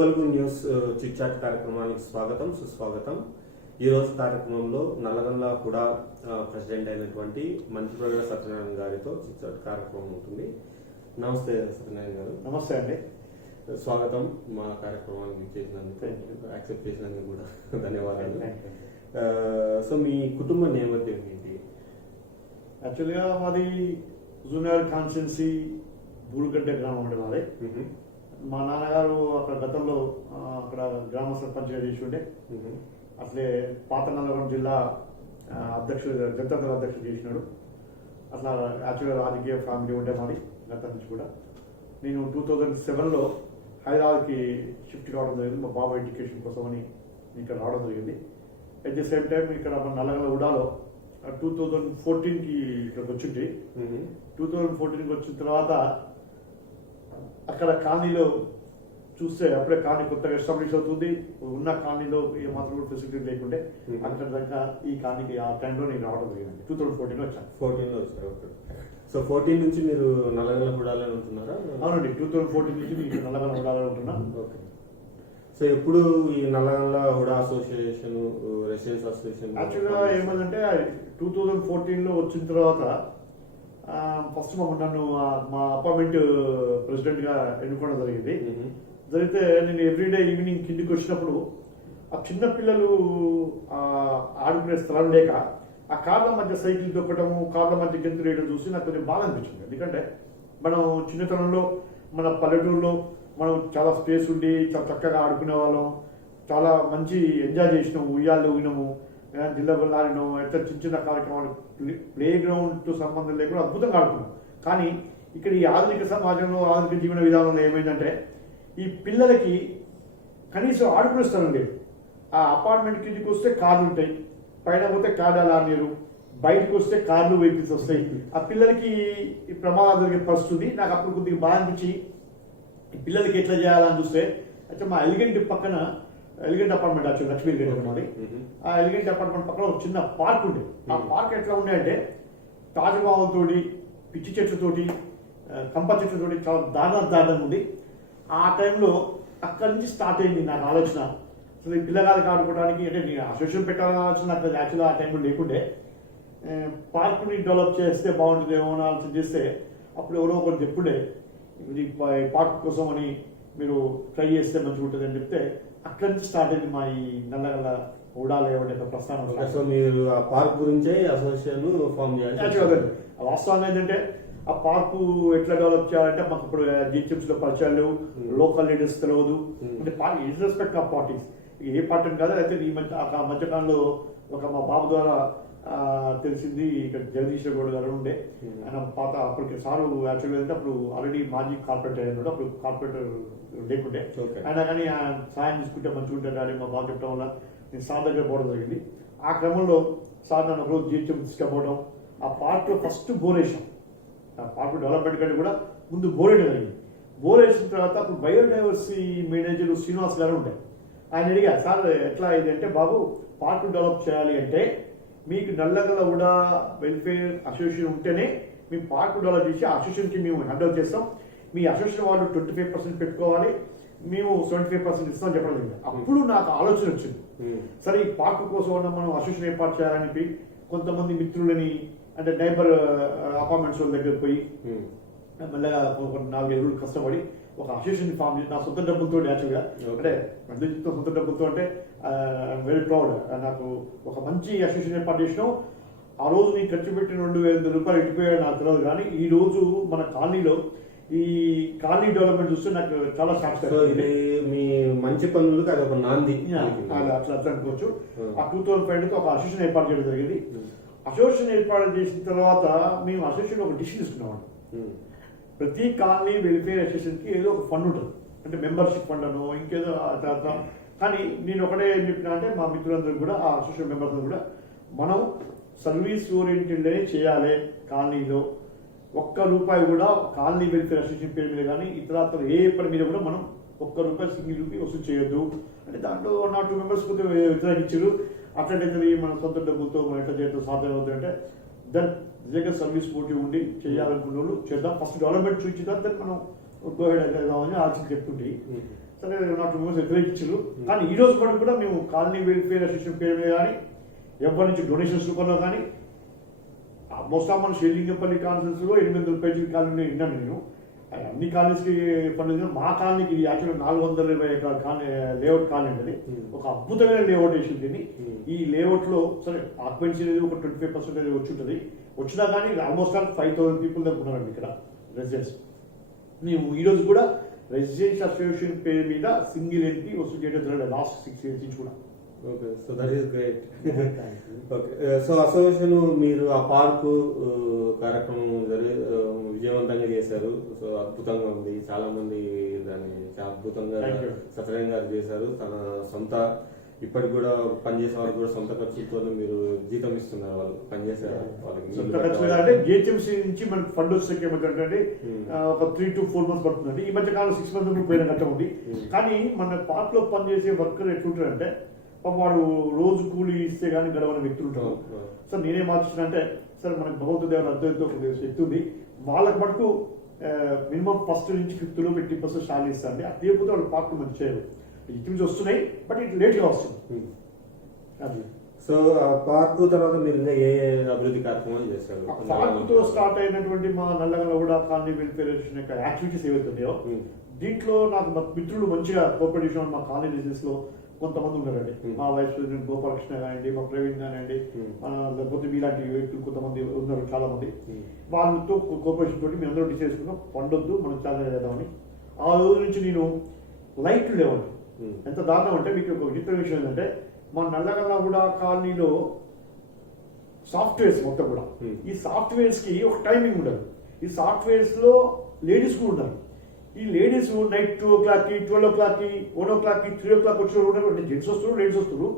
Telugu news chit chat కార్యక్రమానికి స్వాగతం సుస్వాగతం. ఈ రోజు కార్యక్రమంలో నల్లగొండ కూడా ప్రెసిడెంట్ అయినటువంటి మంత్రివర్యుల సత్యనారాయణ గారితో చిట్ చాట్ కార్యక్రమం ఉంటుంది. నమస్తే సత్యనారాయణ గారు. నమస్తే అండి, స్వాగతం. మా కార్యక్రమానికి చేసినందుకు, యాక్సెప్ట్ చేసినందుకు కూడా ధన్యవాదాలు. సో మీ కుటుంబ నేపథ్యం ఏంటి? యాక్చువల్గా మాది జూనియర్ కాన్స్టిట్యున్సీ బూరుగడ్డ గ్రామం అండి మాది. మా నాన్నగారు అక్కడ గతంలో అక్కడ గ్రామ సర్పంచ్గా చేసి ఉండే, అట్లే పాత నల్లగొండ జిల్లా అధ్యక్షుడు జనతాదళ అధ్యక్షుడు చేసినాడు. అట్లా యాక్చువల్గా రాజకీయ ఫ్యామిలీ ఉండే మాది గతం నుంచి కూడా. నేను 2007లో హైదరాబాద్కి షిఫ్ట్ కావడం జరిగింది మా బాబు ఎడ్యుకేషన్ కోసం అని ఇక్కడ రావడం జరిగింది. అట్ ది సేమ్ టైం ఇక్కడ మన నల్లగొండ ఉడాలో 2014కి ఇక్కడికి వచ్చింది. 2014కి వచ్చిన తర్వాత అక్కడ కాలనీలో చూస్తే అప్పుడే కాలనీ కొత్తగా ఎస్టాబ్లిష్ అవుతుంది. ఉన్న కాలనీలో ఏమాత్రం కూడా ఫెసిలిటీ లేకుండే అక్కడ దగ్గర ఈ కాలనీకి ఆ టైంలో నేను రావడం జరిగింది. 2014లో వచ్చాను. 14లో వచ్చారు. సో 14 నుంచి మీరు నల్లగొండ హుడాలో ఉంటున్నారా? అవునండి, 2014 నుంచి నేను నల్లగొండ హుడాలో ఉంటున్నాను. ఓకే. సో ఎప్పుడు ఈ Nalgonda HUDA association, residence association యాక్చువల్గా ఏమందంటే 2014లో వచ్చిన తర్వాత ఫస్ట్ నన్ను మా అపార్ట్మెంట్ ప్రెసిడెంట్గా ఎన్నుకోవడం జరిగింది. జరిగితే నేను ఎవ్రీడే ఈవినింగ్ కిందికి వచ్చినప్పుడు ఆ చిన్న పిల్లలు ఆడుకునే స్థలం లేక ఆ కార్ల మధ్య సైకిల్ దొక్కటము, కార్ల మధ్య గెంతు వేయడం చూసి నాకు కొంచెం బాధ అనిపించింది. ఎందుకంటే మనం చిన్నతనంలో మన పల్లెటూరులో మనం చాలా స్పేస్ ఉండి చాలా చక్కగా ఆడుకునే వాళ్ళం, చాలా మంచి ఎంజాయ్ చేసినాము, ఉయ్యాళ్ళు ఊగినాము, జిల్లా ఆడినాం, ఎట్లా చిన్న చిన్న కార్యక్రమాలు ప్లే గ్రౌండ్తో సంబంధం లేకుండా అద్భుతంగా ఆడుకున్నాం. కానీ ఇక్కడ ఈ ఆధునిక సమాజంలో, ఆధునిక జీవన విధానంలో ఏమైందంటే ఈ పిల్లలకి కనీసం ఆడుకునే స్థలం లేదు. ఆ అపార్ట్మెంట్ కిందికి వస్తే కార్లు ఉంటాయి, పైన పోతే కార్లు ఆడలేరు, బయటకు వస్తే కార్లు వెహికల్స్ వస్తాయి. ఆ పిల్లలకి ఈ ప్రమాదం జరిగే పరిస్థితుంది. నాకు అప్పుడు కొద్దిగా బాగా అనిపించి ఈ పిల్లలకి ఎట్లా చేయాలని చూస్తే అయితే మా ఎలిగెంట్ పక్కన ఎలిగెంట్ అపార్ట్మెంట్ యాక్చువల్ లక్ష్మీ ఉన్నది. ఆ ఎలిగెంట్ అపార్ట్మెంట్ పక్కన ఒక చిన్న పార్క్ ఉండే. ఆ పార్క్ ఎట్లా ఉండే అంటే తాజుబావులతోటి, పిచ్చి చెట్లతోటి, కంప చెట్లతోటి చాలా దారుణంగా ఉంది. ఆ టైంలో అక్కడి నుంచి స్టార్ట్ అయింది నాకు ఆలోచన. అసలు ఈ పిల్లగాళ్ళకి ఆడుకోవడానికి అంటే నేను అసోసియేషన్ పెట్టాలని ఆలోచన నాకు యాక్చువల్గా ఆ టైంలో లేకుండే. పార్కుని డెవలప్ చేస్తే బాగుంటుందేమో అని ఆలోచన చేస్తే అప్పుడు ఎవరో ఒకరు చెప్పుడే ఈ పార్క్ కోసం అని మీరు ట్రై చేస్తే మంచిగా ఉంటుంది అని చెప్తే అక్కడి నుంచి స్టార్ట్ అయింది మా ఈ నల్లగొండ హుడా లేఅవుట్ ప్రస్థానం. సో మీరు ఆ పార్క్ గురించే అసోసియేషన్ ఫామ్ చేయాలి. వాస్తవంగా ఏంటంటే ఆ పార్కు ఎట్లా డెవలప్ చేయాలంటే మాకు ఇప్పుడు జిహెచ్ఎంసీ లో పరిచయాలు లేవు, లోకల్ లీడర్స్ తెలియదు. అంటే పార్టీ ఇర్రెస్పెక్ట్ ఆఫ్ పార్టీస్, ఏ పార్టీ కాదు. అయితే ఈ మధ్యకాలంలో ఒక మా బాబు ద్వారా తెలిసింది, ఇక్కడ జగదీశ్వర గౌడ్ గారు ఉండే, ఆయన పాత అప్పటికి సారు యాక్చువల్గా అంటే అప్పుడు ఆల్రెడీ మాజీ కార్పొరేటర్ అయ్యాడు. అప్పుడు కార్పొరేటర్ లేకుండే అయినా కానీ ఆయన సాయం తీసుకుంటే మంచిగా ఉంటుంది కానీ మా బాబు చెప్పడం వల్ల నేను సార్ దగ్గర పోవడం జరిగింది. ఆ క్రమంలో సార్ నన్ను ఒకరోజు జిహెచ్ఎం తీసుకుపోవడం, ఆ పార్క్లో ఫస్ట్ బోరేషన్, ఆ పార్క్ డెవలప్మెంట్ కంటే కూడా ముందు బోరేయడం జరిగింది. బోర్ వేసిన తర్వాత అప్పుడు బయోడైవర్సిటీ మేనేజర్ శ్రీనివాస్ గారు ఉండే. ఆయన అడిగా, సార్ ఎట్లా ఇది అంటే, బాబు పార్క్ డెవలప్ చేయాలి అంటే మీకు నల్లగొండ హుడా వెల్ఫేర్ అసోసియేషన్ ఉంటేనే మేము పార్క్ డెవలప్ చేసి ఆ అసోసియేషన్కి మేము హ్యాండ్ ఓవర్ చేస్తాం. మీ అసోసియేషన్ వాళ్ళు 25% పెట్టుకోవాలి, మేము 75% ఇస్తామని చెప్పడం జరిగింది. అప్పుడు నాకు ఆలోచన వచ్చింది, సరే ఈ పార్క్ కోసం మనం అసోసియేషన్ ఏర్పాటు చేయాలని కొంతమంది మిత్రులని అంటే నైబర్ అపార్ట్మెంట్స్ వాళ్ళ దగ్గర పోయి మెల్లగా ఒక 4-5 రోజులు కష్టపడి ఒక అసోసియేషన్ ఫామ్ చేసి నా సొంత డబ్బులతో యాక్చువల్గా అంటే సొంత డబ్బులతో అంటే ఐఎమ్ వెరీ ప్రౌడ్. నాకు ఒక మంచి అసోసియేషన్ ఏర్పాటు చేసినాం. ఆ రోజు నేను ఖర్చు పెట్టిన 2,000 రూపాయలు ఎట్టిపోయాడు నాకు తెలియదు. కానీ ఈ రోజు మన కాలనీలో ఈ కాలనీ డెవలప్మెంట్ చూస్తే నాకు చాలా సాటిస్ఫాక్షన్. మీ మంచి పనులకు అది ఒక నాంది అట్లా అనుకోవచ్చు. ఆ 2005 ఒక అసోసియేషన్ ఏర్పాటు చేయడం జరిగింది. అసోసియేషన్ ఏర్పాటు చేసిన తర్వాత మేము అసోసియేషన్ ఒక డిసిషన్ తీసుకున్నామండి. ప్రతి కాలనీ వెల్ఫేర్ అసోసియేషన్కి ఏదో ఒక ఫండ్ ఉంటుంది, అంటే మెంబర్షిప్ ఫండ్ అనో ఇంకేదో తర్వాత. కానీ నేను ఒకటే ఏం చెప్పినా అంటే మా మిత్రులందరూ కూడా, ఆ అసోసియేషన్ మెంబర్స్ కూడా, మనం సర్వీస్ ఓరియంటెడ్గానే చేయాలి. కాలనీలో ₹1 కూడా కాలనీ వెల్ఫేర్ అసోసియేషన్ పేరు మీద కానీ ఇతర ఏ పని మీద కూడా మనం ₹1 సింగిల్ రూపీ వసూలు చేయొద్దు అంటే దాంట్లో నా 2 మెంబర్స్ కొద్దిగా వ్యతిరేకించారు. అట్లాంటి మన సొంత డబ్బులతో మనం ఎట్లా చేయడం సాధ్యం అవుతుంది అంటే దెన్ నిజంగా సర్వీస్ మోటివ్ ఉండి చేయాలనుకున్న వాళ్ళు చేద్దాం, ఫస్ట్ డెవలప్మెంట్ చూపించిన దాన్ని మనం గోహెడ్ అని ఆలోచన చెప్తుంటే సరే నాకు వ్యతిరేకించారు. కానీ ఈ రోజు మనకు కూడా మేము కాలనీ వెల్ఫేర్ అసోసియేషన్ పేరు మీద కానీ ఎవరి నుంచి డొనేషన్స్ రూపంలో కానీ మోస్ట్ ఆఫ్ మన షేలింగపల్లి కాన్ఫరెన్స్లో 800 పేజీల కాలనీ విన్నాను నేను. అన్ని కాలనీస్కి ఫండ్ మా కాలనీకి యాక్చువల్గా 420 ఎకరాల కాలనీ లేఅవుట్ కాలనీ అనేది ఒక అద్భుతమైన లేఅవుట్ వేసింది దీన్ని. ఈ లేఅవుట్లో సరే ఆక్యుపెన్సీ అనేది ఒక 25% వచ్చి ఉంటుంది. వచ్చినా కానీ ఆల్మోస్ట్ ఆల్ 5000 పీపుల్ దగ్గర ఉన్నారండి ఇక్కడ రెసిడెంట్స్. మేము ఈరోజు కూడా రెసిడెన్స్ అసోసియేషన్ పేరు మీద సింగిల్ ఎంట్రీ వసూలు చేయడం జరగలేదు లాస్ట్ 6 years నుంచి కూడా. Okay, so that is great. Okay, so association మీరు ఆ పార్కు కార్యక్రమం విజయవంతంగా చేశారు. సో అద్భుతంగా ఉంది. చాలా మంది దాన్ని చాలా అద్భుతంగా సత్యనారాయణ గారు చేశారు. తన సొంత ఇప్పటికి కూడా పనిచేసే వాళ్ళకి కూడా సొంత ఖర్చులతో మీరు జీతం ఇస్తున్నారు వాళ్ళు పనిచేసే వాళ్ళకి. సొంత ఖర్చులు అంటే జిహెచ్ఎంసీ నుంచి మనకి ఫండ్ వచ్చేసరికి ఏమంటే ఒక 3 to 4 months పడుతుంది. ఈ మధ్య కాలం 6 months పోయిన గట్ట ఉంది. కానీ మన పార్క్ లో పనిచేసే వర్కర్ ఎట్లుంటారంటే వాడు రోజు కూలీ ఇస్తే కానీ గడవని వ్యక్తులు ఉంటారు. సో నేనేం ఆలోచన అంటే సరే మనకి భగవంతుడు దేవుని అర్థంతో శక్తి ఉంది. వాళ్ళకి మటుకు మినిమం ఫస్ట్ నుంచి 50 లో 50% శాలరీ ఇస్తారండి. అది లేకపోతే వాళ్ళు పార్క్ మంచి చేయరు. ఇటు నుంచి వస్తున్నాయి బట్ ఇటు లేట్గా వస్తుంది. అది సో పార్క్ తర్వాత మీరు ఇంకా ఏ అభివృద్ధి కార్యక్రమాలు చేశారు? పార్క్తో స్టార్ట్ అయినటువంటి మా నల్లగల కూడా కాలనీ వెల్ఫేర్ యొక్క యాక్టివిటీస్ ఏవైతున్నాయో దీంట్లో నాకు మా మిత్రులు మంచిగా కోఆపరేషన్ మా కాలనీ బిజినెస్ లో కొంతమంది ఉన్నారండి. మా వైస్ ప్రెసిడెంట్ గోపాలకృష్ణ కానివ్వండి, మా ప్రవీణ్ కానివ్వండి, లేకపోతే మీలాంటి వ్యక్తులు కొంతమంది ఉన్నారు చాలా మంది. వాళ్ళతో కోఆపరేషన్ తోటి మేము అందరూ డిసైడ్ చేసుకున్నాం పండొద్దు మనం చాలా చేద్దామని. ఆ రోజు నుంచి నేను లైట్లు లేవండి. ఎంత దారుణం అంటే మీకు ఒక విచిత్ర విషయం ఏంటంటే మా నల్లగల్ల కూడా కాలనీలో సాఫ్ట్వేర్స్ మొత్తం కూడా ఈ సాఫ్ట్వేర్స్ కి ఒక టైమింగ్ ఉండదు. ఈ సాఫ్ట్వేర్స్ లో లేడీస్ కూడా ఉన్నారు. ఈ ladies night 2 o'clock, 12 o'clock, 1 o'clock, 3 o'clock వచ్చి జెంట్స్ వస్తారు, లేడీస్ వస్తారు.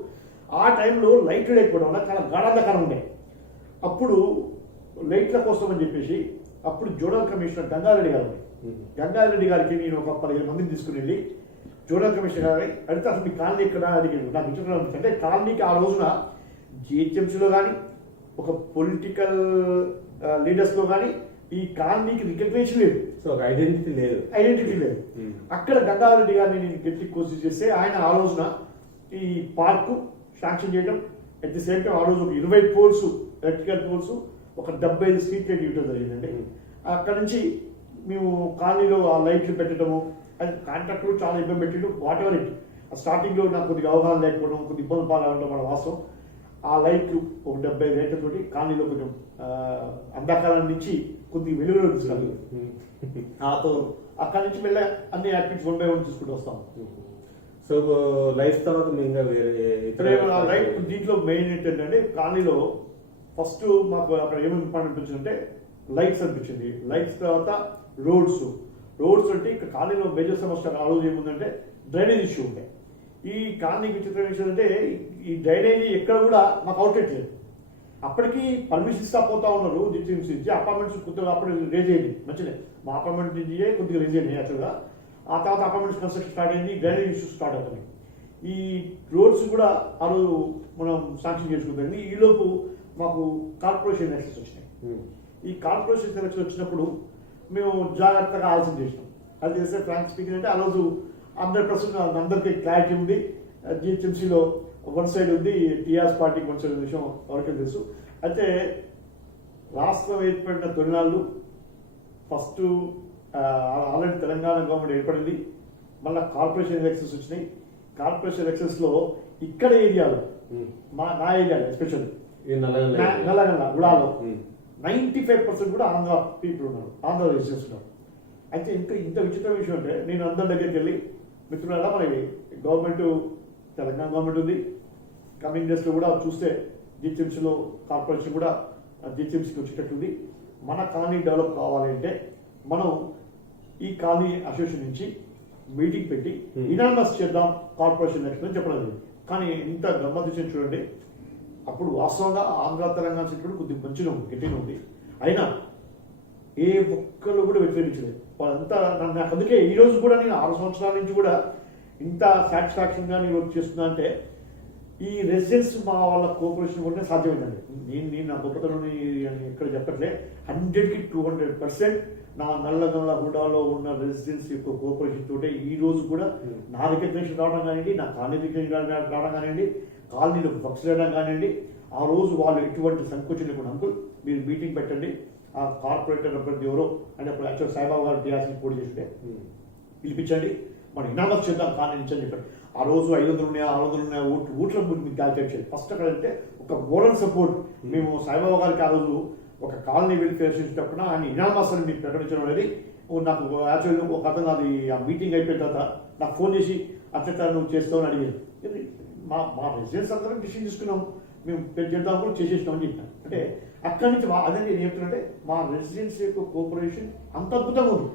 ఆ టైంలో లైట్లు లేకపోవడం వల్ల చాలా గాఢాంధకారం ఉన్నాయి. అప్పుడు లైట్ల కోసం అని చెప్పేసి అప్పుడు జోనల్ కమిషనర్ గంగారెడ్డి గారికి నేను ఒక 15 మందిని తీసుకుని వెళ్ళి జోనల్ కమిషనర్ గారి అడిగితే అసలు మీ కాలనీ ఎక్కడ అడిగాను. నాకు ఇచ్చిన అంటే కాలనీకి ఆ రోజున జిహెచ్ఎంసీలో కానీ ఒక పొలిటికల్ లీడర్స్లో కానీ ఈ కాలనీకి రికగ్నేషన్ లేదు. సో ఒక ఐడెంటిటీ లేదు. అక్కడ గంగారెడ్డి గారిని నేను గట్టి కోర్సు చేస్తే ఆయన ఆ రోజున ఈ పార్కు శాంక్షన్ చేయడం, అట్ ది సేమ్ టైం ఆ రోజు ఒక 20 పోల్స్ ఎలక్ట్రికల్ పోల్స్, ఒక 75 స్ట్రీట్ లైట్ ఇవ్వడం జరిగిందండి. అక్కడ నుంచి మేము కాలనీలో ఆ లైట్లు పెట్టడము, అది కాంట్రాక్టర్ చాలా ఇబ్బంది పెట్టిండు. వాట్ ఎవర్ ఇట్ స్టార్టింగ్లో నాకు కొద్దిగా అవగాహన లేకపోవడం, కొద్ది ఇబ్బంది పాలవడం మన వాస్తవం. ఆ లైట్లు ఒక 70 లైట్లతోటి కాలనీలో కొంచెం అంధకాలం నుంచి కొద్దిగా వెలుగులో తీసుకురాలి. అక్కడి నుంచి వెళ్ళే అన్ని యాక్టివిటీస్ 1 by 1 చూసుకుంటూ వస్తాం. సో లైఫ్ తర్వాత ఇంకా వేరే లైఫ్ దీంట్లో మెయిన్ ఏంటంటే కాలనీలో ఫస్ట్ మాకు అక్కడ ఏమేమి ఇంపార్టెంట్ అనిపించిందంటే లైట్స్ అనిపించింది. లైట్స్ తర్వాత రోడ్స్ అంటే ఇక్కడ కాలనీలో మేజర్ సమస్య ఆ రోజు ఏముందంటే డ్రైనేజ్ ఇష్యూ ఉంటాయి. ఈ కాలనీకి విచిత్ర విషయం అంటే ఈ డ్రైనేజీ ఎక్కడ కూడా మాకు అవుట్లెట్ లేదు. అప్పటికి పర్మిషన్ ఇస్తా పోతా ఉన్నారు జిహెచ్ఎంసీ నుంచి. అపార్ట్మెంట్స్ కొద్దిగా అప్పుడు రేజ్ అయింది మంచిగా, మా అపార్ట్మెంట్ నుంచి కొద్దిగా రేజ్ అయింది యాక్చువల్గా. ఆ తర్వాత అపార్ట్మెంట్స్ కన్స్ట్రక్షన్ స్టార్ట్ అయింది, డ్రైనేజ్ ఇష్యూస్ స్టార్ట్ అవుతున్నాయి. ఈ రోడ్స్ కూడా ఆ రోజు మనం శాంక్షన్ చేసుకుంటుంది. ఈలోపు మాకు కార్పొరేషన్ ఎలక్షన్స్ వచ్చినాయి. ఈ కార్పొరేషన్ ఎలక్షన్ వచ్చినప్పుడు మేము జాగ్రత్తగా ఆలోచన చేసినాం. అది చేస్తే ఫ్రాంక్ స్పీకింగ్ అంటే ఆ రోజు 100% అందరికీ క్లారిటీ ఉంది. జిహెచ్ఎంసీలో 1 side ఉంది, టీఆర్ఎస్ పార్టీకి 1 side విషయం ఎవరికీ తెలుసు. అయితే రాష్ట్రం ఏర్పడిన తొలినాళ్ళు ఫస్ట్ ఆల్రెడీ తెలంగాణ గవర్నమెంట్ ఏర్పడింది. మళ్ళీ కార్పొరేషన్ ఎలక్షన్స్ వచ్చినాయి. కార్పొరేషన్ ఎలక్షన్స్లో ఇక్కడ ఏరియాలో నా ఏరియాలో ఎస్పెషల్లీ నల్లగల్ల గుడాలో 95% కూడా ఆంధ్ర పీపుల్ ఉన్నారు, ఆంధ్ర రెసిడెంట్స్ ఉన్నారు. అయితే ఇంత విచిత్ర విషయం అంటే నేను అందరి దగ్గరికి వెళ్ళి మిత్రులారా మరి గవర్నమెంట్ తెలంగాణ గవర్నమెంట్ ఉంది, కమింగ్ డేస్లో కూడా చూస్తే జిహెచ్ఎంసీలో కార్పొరేషన్ కూడా జిహెచ్ఎంసీకి వచ్చేటట్టుంది. మన కాలనీ డెవలప్ కావాలంటే మనం ఈ కాలనీ అసోసియేషన్ నుంచి మీటింగ్ పెట్టి ఇనానమస్ చేద్దాం కార్పొరేషన్ ఎలక్షన్ అని చెప్పడం జరిగింది. కానీ ఇంత గమ్మత్తు చూడండి, అప్పుడు వాస్తవంగా ఆంధ్ర తెలంగాణ సీట్లు కొద్దిగా మంచిగా ఉంది, గట్టిగా ఉంది. అయినా ఏ ఒక్కళ్ళు కూడా వ్యతిరేకించలేదు వాళ్ళంతా. నాకు అందుకే ఈ రోజు కూడా నేను 6 సంవత్సరాల నుంచి కూడా ఇంత సాటిస్ఫాక్షన్గా నేను వర్క్ చేస్తున్నా అంటే ఈ రెసిడెన్స్ మా వాళ్ళ కోఆపరేషన్ కూడా సాధ్యమైందండి. నేను నా గొప్పతనం ఎక్కడ చెప్పట్లే. 100కి 200% నా నల్లగొండ హుడాలో ఉన్న రెసిడెన్స్ యొక్క కోఆపరేషన్ తోటే ఈ రోజు కూడా నా రికగ్నేషన్ రావడం కానివ్వండి, నా కాలనీ రికగ్నేషన్ రావడం కానివ్వండి, కాలనీలో వర్క్స్ చేయడం కానివ్వండి, ఆ రోజు వాళ్ళు ఎటువంటి సంకోచం లేకుండా అంకుల్ మీరు మీటింగ్ పెట్టండి, ఆ కార్పొరేటర్ అభ్యర్థి ఎవరో అంటే అప్పుడు యాక్చువల్ సాయిబాబా గారు టీఆర్సీ పోటీ చేస్తుంటే పిలిపించండి, మనం ఇనామస్ చేద్దాం కాలనీ నుంచి అని చెప్పారు. ఆ రోజు 500 ఉన్నాయా 600 ఉన్నాయా ఓట్ల మీకు క్యాల్కులేట్ చేయాలి. ఫస్ట్ అక్కడ అంటే ఒక మోరల్ సపోర్ట్ మేము సాయిబాబా గారికి ఆ రోజు ఒక కాలనీ వెల్ఫేర్ చేసేటప్పుడు ఆయన ఇనామస్ అని మీకు ప్రకటించడం అనేది నాకు యాక్చువల్గా ఒక అతను అది ఆ మీటింగ్ అయిపోయిన తర్వాత నాకు ఫోన్ చేసి అట్లా నువ్వు చేస్తావని అడిగారు. మా రెసిడెన్స్ అందరం డిసిషన్ తీసుకున్నాం, మేము చేద్దాం కూడా చేసేసినామని చెప్పాను. అంటే అక్కడి నుంచి అదే నేను చెప్తున్నట్టే మా రెసిడెన్స్ యొక్క కోఆపరేషన్ అంత అద్భుతంగా ఉంది,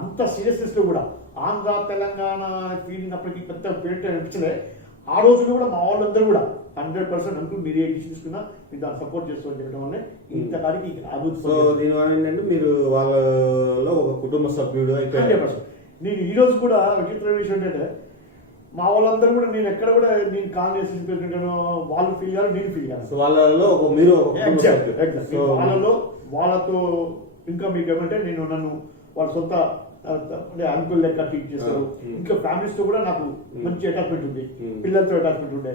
అంత సీరియస్నెస్ లో కూడా ఆంధ్ర తెలంగాణ ఫీలింగ్ అప్పటికి పెద్ద పేట అనిపించలే. ఆ రోజుల్లో కూడా మా వాళ్ళందరూ కూడా 100% అంకుల్ మీరు ఏ డిసిషన్ తీసుకున్నా మీరు దాన్ని సపోర్ట్ చేస్తామని చెప్పడం వల్ల ఇంతకాడికి అభివృద్ధి. సో దీనివల్ల ఏంటంటే మీరు వాళ్ళలో ఒక కుటుంబ సభ్యుడు అయితే. నేను ఈ రోజు కూడా విచిత్రమైన విషయం ఏంటంటే మా వాళ్ళందరూ కూడా నేను ఎక్కడ కూడా నేను కాంగ్రెస్ ప్రెసిడెంట్ వాళ్ళు ఫీల్ కాదు, నేను ఫీల్ కాదు. సో వాళ్ళలో మీరు వాళ్ళలో వాళ్ళతో ఇంకా మీకు ఏమంటే నేను నన్ను వాళ్ళ సొంత అంటే అంకుల్ లెక్క ట్రీట్ చేస్తారు. ఇంట్లో ఫ్యామిలీస్ తో కూడా నాకు మంచి అటాచ్మెంట్ ఉంది, పిల్లలతో అటాచ్మెంట్ ఉండే.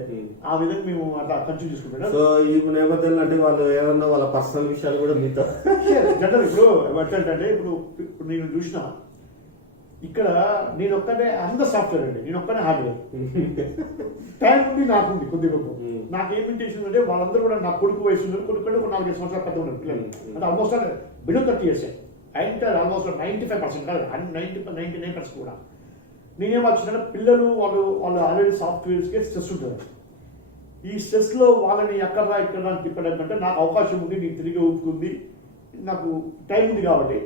ఆ విధంగా మేము అట్లా కంటిన్యూ చేసుకుంటాం. సో ఈ నేపథ్యంలో అంటే వాళ్ళు ఏమన్నా వాళ్ళ పర్సనల్ విషయాలు కూడా మీతో జనరల్ ఇప్పుడు ఏంటంటే ఇప్పుడు నేను చూసిన ఇక్కడ నేను ఒక్కనే అంత సాఫ్ట్వేర్ అండి, నేను ఒక్కనే హార్డ్వేర్. టైం ఉంది నాకుంది కొద్దిగా. నాకు ఏం ఇంటెన్షన్ అంటే వాళ్ళందరూ కూడా నా కొడుకు వయసు ఉన్నారు, కొడుకు కంటే ఒక 4-5 సంవత్సరాలు పెద్ద ఉన్నారు పిల్లలు. అంటే ఆల్మోస్ట్ బిలో 30 years. అంటే ఆల్మోస్ట్ 95% కాదు 99% కూడా. నేనేం వచ్చిన పిల్లలు వాళ్ళు ఆల్రెడీ సాఫ్ట్వేర్స్కే స్ట్రెస్ ఉంటుంది. ఈ స్ట్రెస్లో వాళ్ళని ఎక్కడ ఇక్కడ తిప్పడం కంటే నాకు అవకాశం ఉంది, నేను తిరిగి ఊపుకుంది, నాకు టైం ఉంది కాబట్టి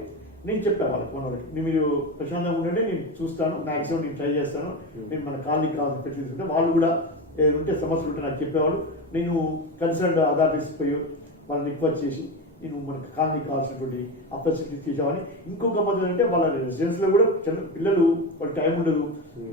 నేను చెప్పాను వాళ్ళకి మీరు ప్రశాంతంగా ఉండండి, నేను చూస్తాను, మ్యాక్సిమం నేను ట్రై చేస్తాను, నేను మన కాలనీకి కావాలని పెట్టించుకుంటే వాళ్ళు కూడా ఏదైనా ఉంటే సమస్యలు ఉంటే నాకు చెప్పేవాళ్ళు. నేను కన్సర్న్ అథారిటీస్ పోయి వాళ్ళని రిక్వెస్ట్ చేసి నేను మనకు కాలనీకి కావాల్సినటువంటి ఆ ఫెసిలిటీస్ తీసామని. ఇంకొక మధ్య అంటే వాళ్ళ రెసిడెన్స్లో కూడా చిన్న పిల్లలు వాళ్ళ టైం ఉండదు,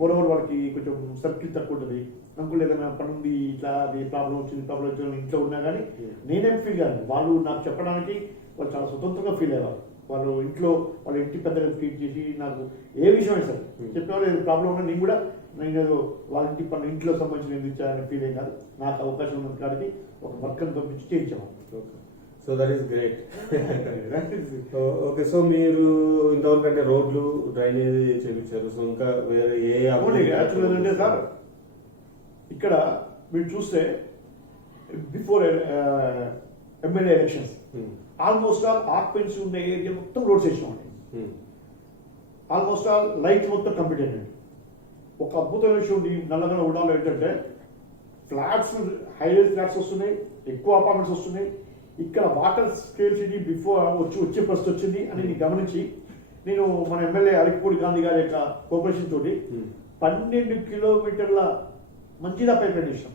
మరోవర్ వాళ్ళకి కొంచెం సర్కిల్ తక్కువ ఉంటుంది. అంకుల్ ఏదైనా పని ఉంది, ఇట్లా అది ప్రాబ్లం వచ్చింది ఇంట్లో ఉన్నా కానీ నేనేం ఫీల్ కాదు. వాళ్ళు నాకు చెప్పడానికి వాళ్ళు చాలా స్వతంత్రంగా ఫీల్ అయ్యేవారు. వాళ్ళు ఇంట్లో వాళ్ళ ఇంటి పెద్దగా ట్రీట్ చేసి నాకు ఏ విషయం సార్ చెప్పేవాళ్ళు ఏదో ప్రాబ్లం ఉన్నా నేను ఏదో వాళ్ళ ఇంటి పని ఇంట్లో సంబంధించిన ఏది ఇచ్చారని ఫీల్ అయ్యి కాదు. నాకు అవకాశం ఉన్న కాడికి ఒక వర్కర్ని పంపించి చేయించేవాళ్ళు. So that is great. Okay, so మీరు ఇంతవరకు అంటే రోడ్లు డ్రైనేజ్ చేయించారు. సో ఇంకా వేరే ఏ యాక్చువల్ అంటే సార్ ఇక్కడ మీరు చూస్తే before MLA elections almost all occupancy ఉన్న ఏరియా మొత్తం రోడ్స్ వేసినామండి. ఆల్మోస్ట్ ఆల్ లైట్స్ మొత్తం కంప్లీట్ అయినాయి. ఒక అద్భుతమైన విషయం ఉంది నల్లగొండ ఉడాలో ఏంటంటే ఫ్లాట్స్ హైరైజ్ ఫ్లాట్స్ వస్తున్నాయి, ఎక్కువ అపార్ట్మెంట్స్ వస్తున్నాయి. ఇక్కడ వాటర్ స్కేర్సిటీ బిఫోర్ వచ్చే పరిస్థితి వచ్చింది అని నేను గమనించి నేను మన ఎమ్మెల్యే అరకిపూడి గాంధీ గారి యొక్క కోఆపరేషన్ తోటి 12 kilometers మంచిదా పైప్ లైన్ ఇచ్చాం.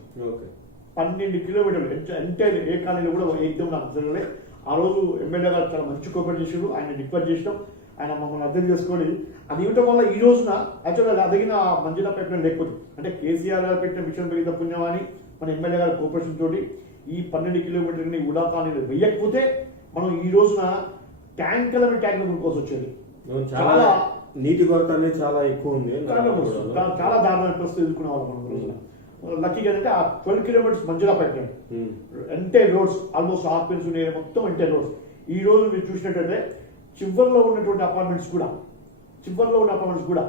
12 kilometers ఎంటైర్ ఏ కాలనీలో కూడా ఎగ్దాం నాకు జరగలే. ఆ రోజు ఎమ్మెల్యే గారు చాలా మంచి కోఆపరేట్ చేసాడు, ఆయన రిక్వెస్ట్ చేసినాం, ఆయన మమ్మల్ని అర్థం చేసుకొని అది ఇవ్వటం వల్ల ఈ రోజున యాక్చువల్గా అదిగిన మంచిదా పైప్ లైన్ లేకపోతే అంటే కేసీఆర్ గారు పెట్టిన మిషన్ పెరిగిన పుణ్యమని మన ఎమ్మెల్యే గారి కోఆపరేషన్ తోటి ఈ 12 kilometers ఉడా కాలనీలు వెయ్యకపోతే మనం ఈ రోజున ట్యాంకుల కొనుక్కోవాల్సి వచ్చేది. చాలా నీటి కొరత అనేది చాలా ఎక్కువ ఉంది, చాలా దారుణమైన పరిస్థితి ఎదుర్కొనే వాళ్ళం మనం రోజున. లక్కీగా అంటే ఆ 12 kilometers Manjula pipe line entire roads almost occupancy ఉన్న మొత్తం ఎంటైర్ రోడ్స్. ఈ రోజు మీరు చూసినట్టయితే చివరిలో ఉన్నటువంటి అపార్ట్మెంట్స్ కూడా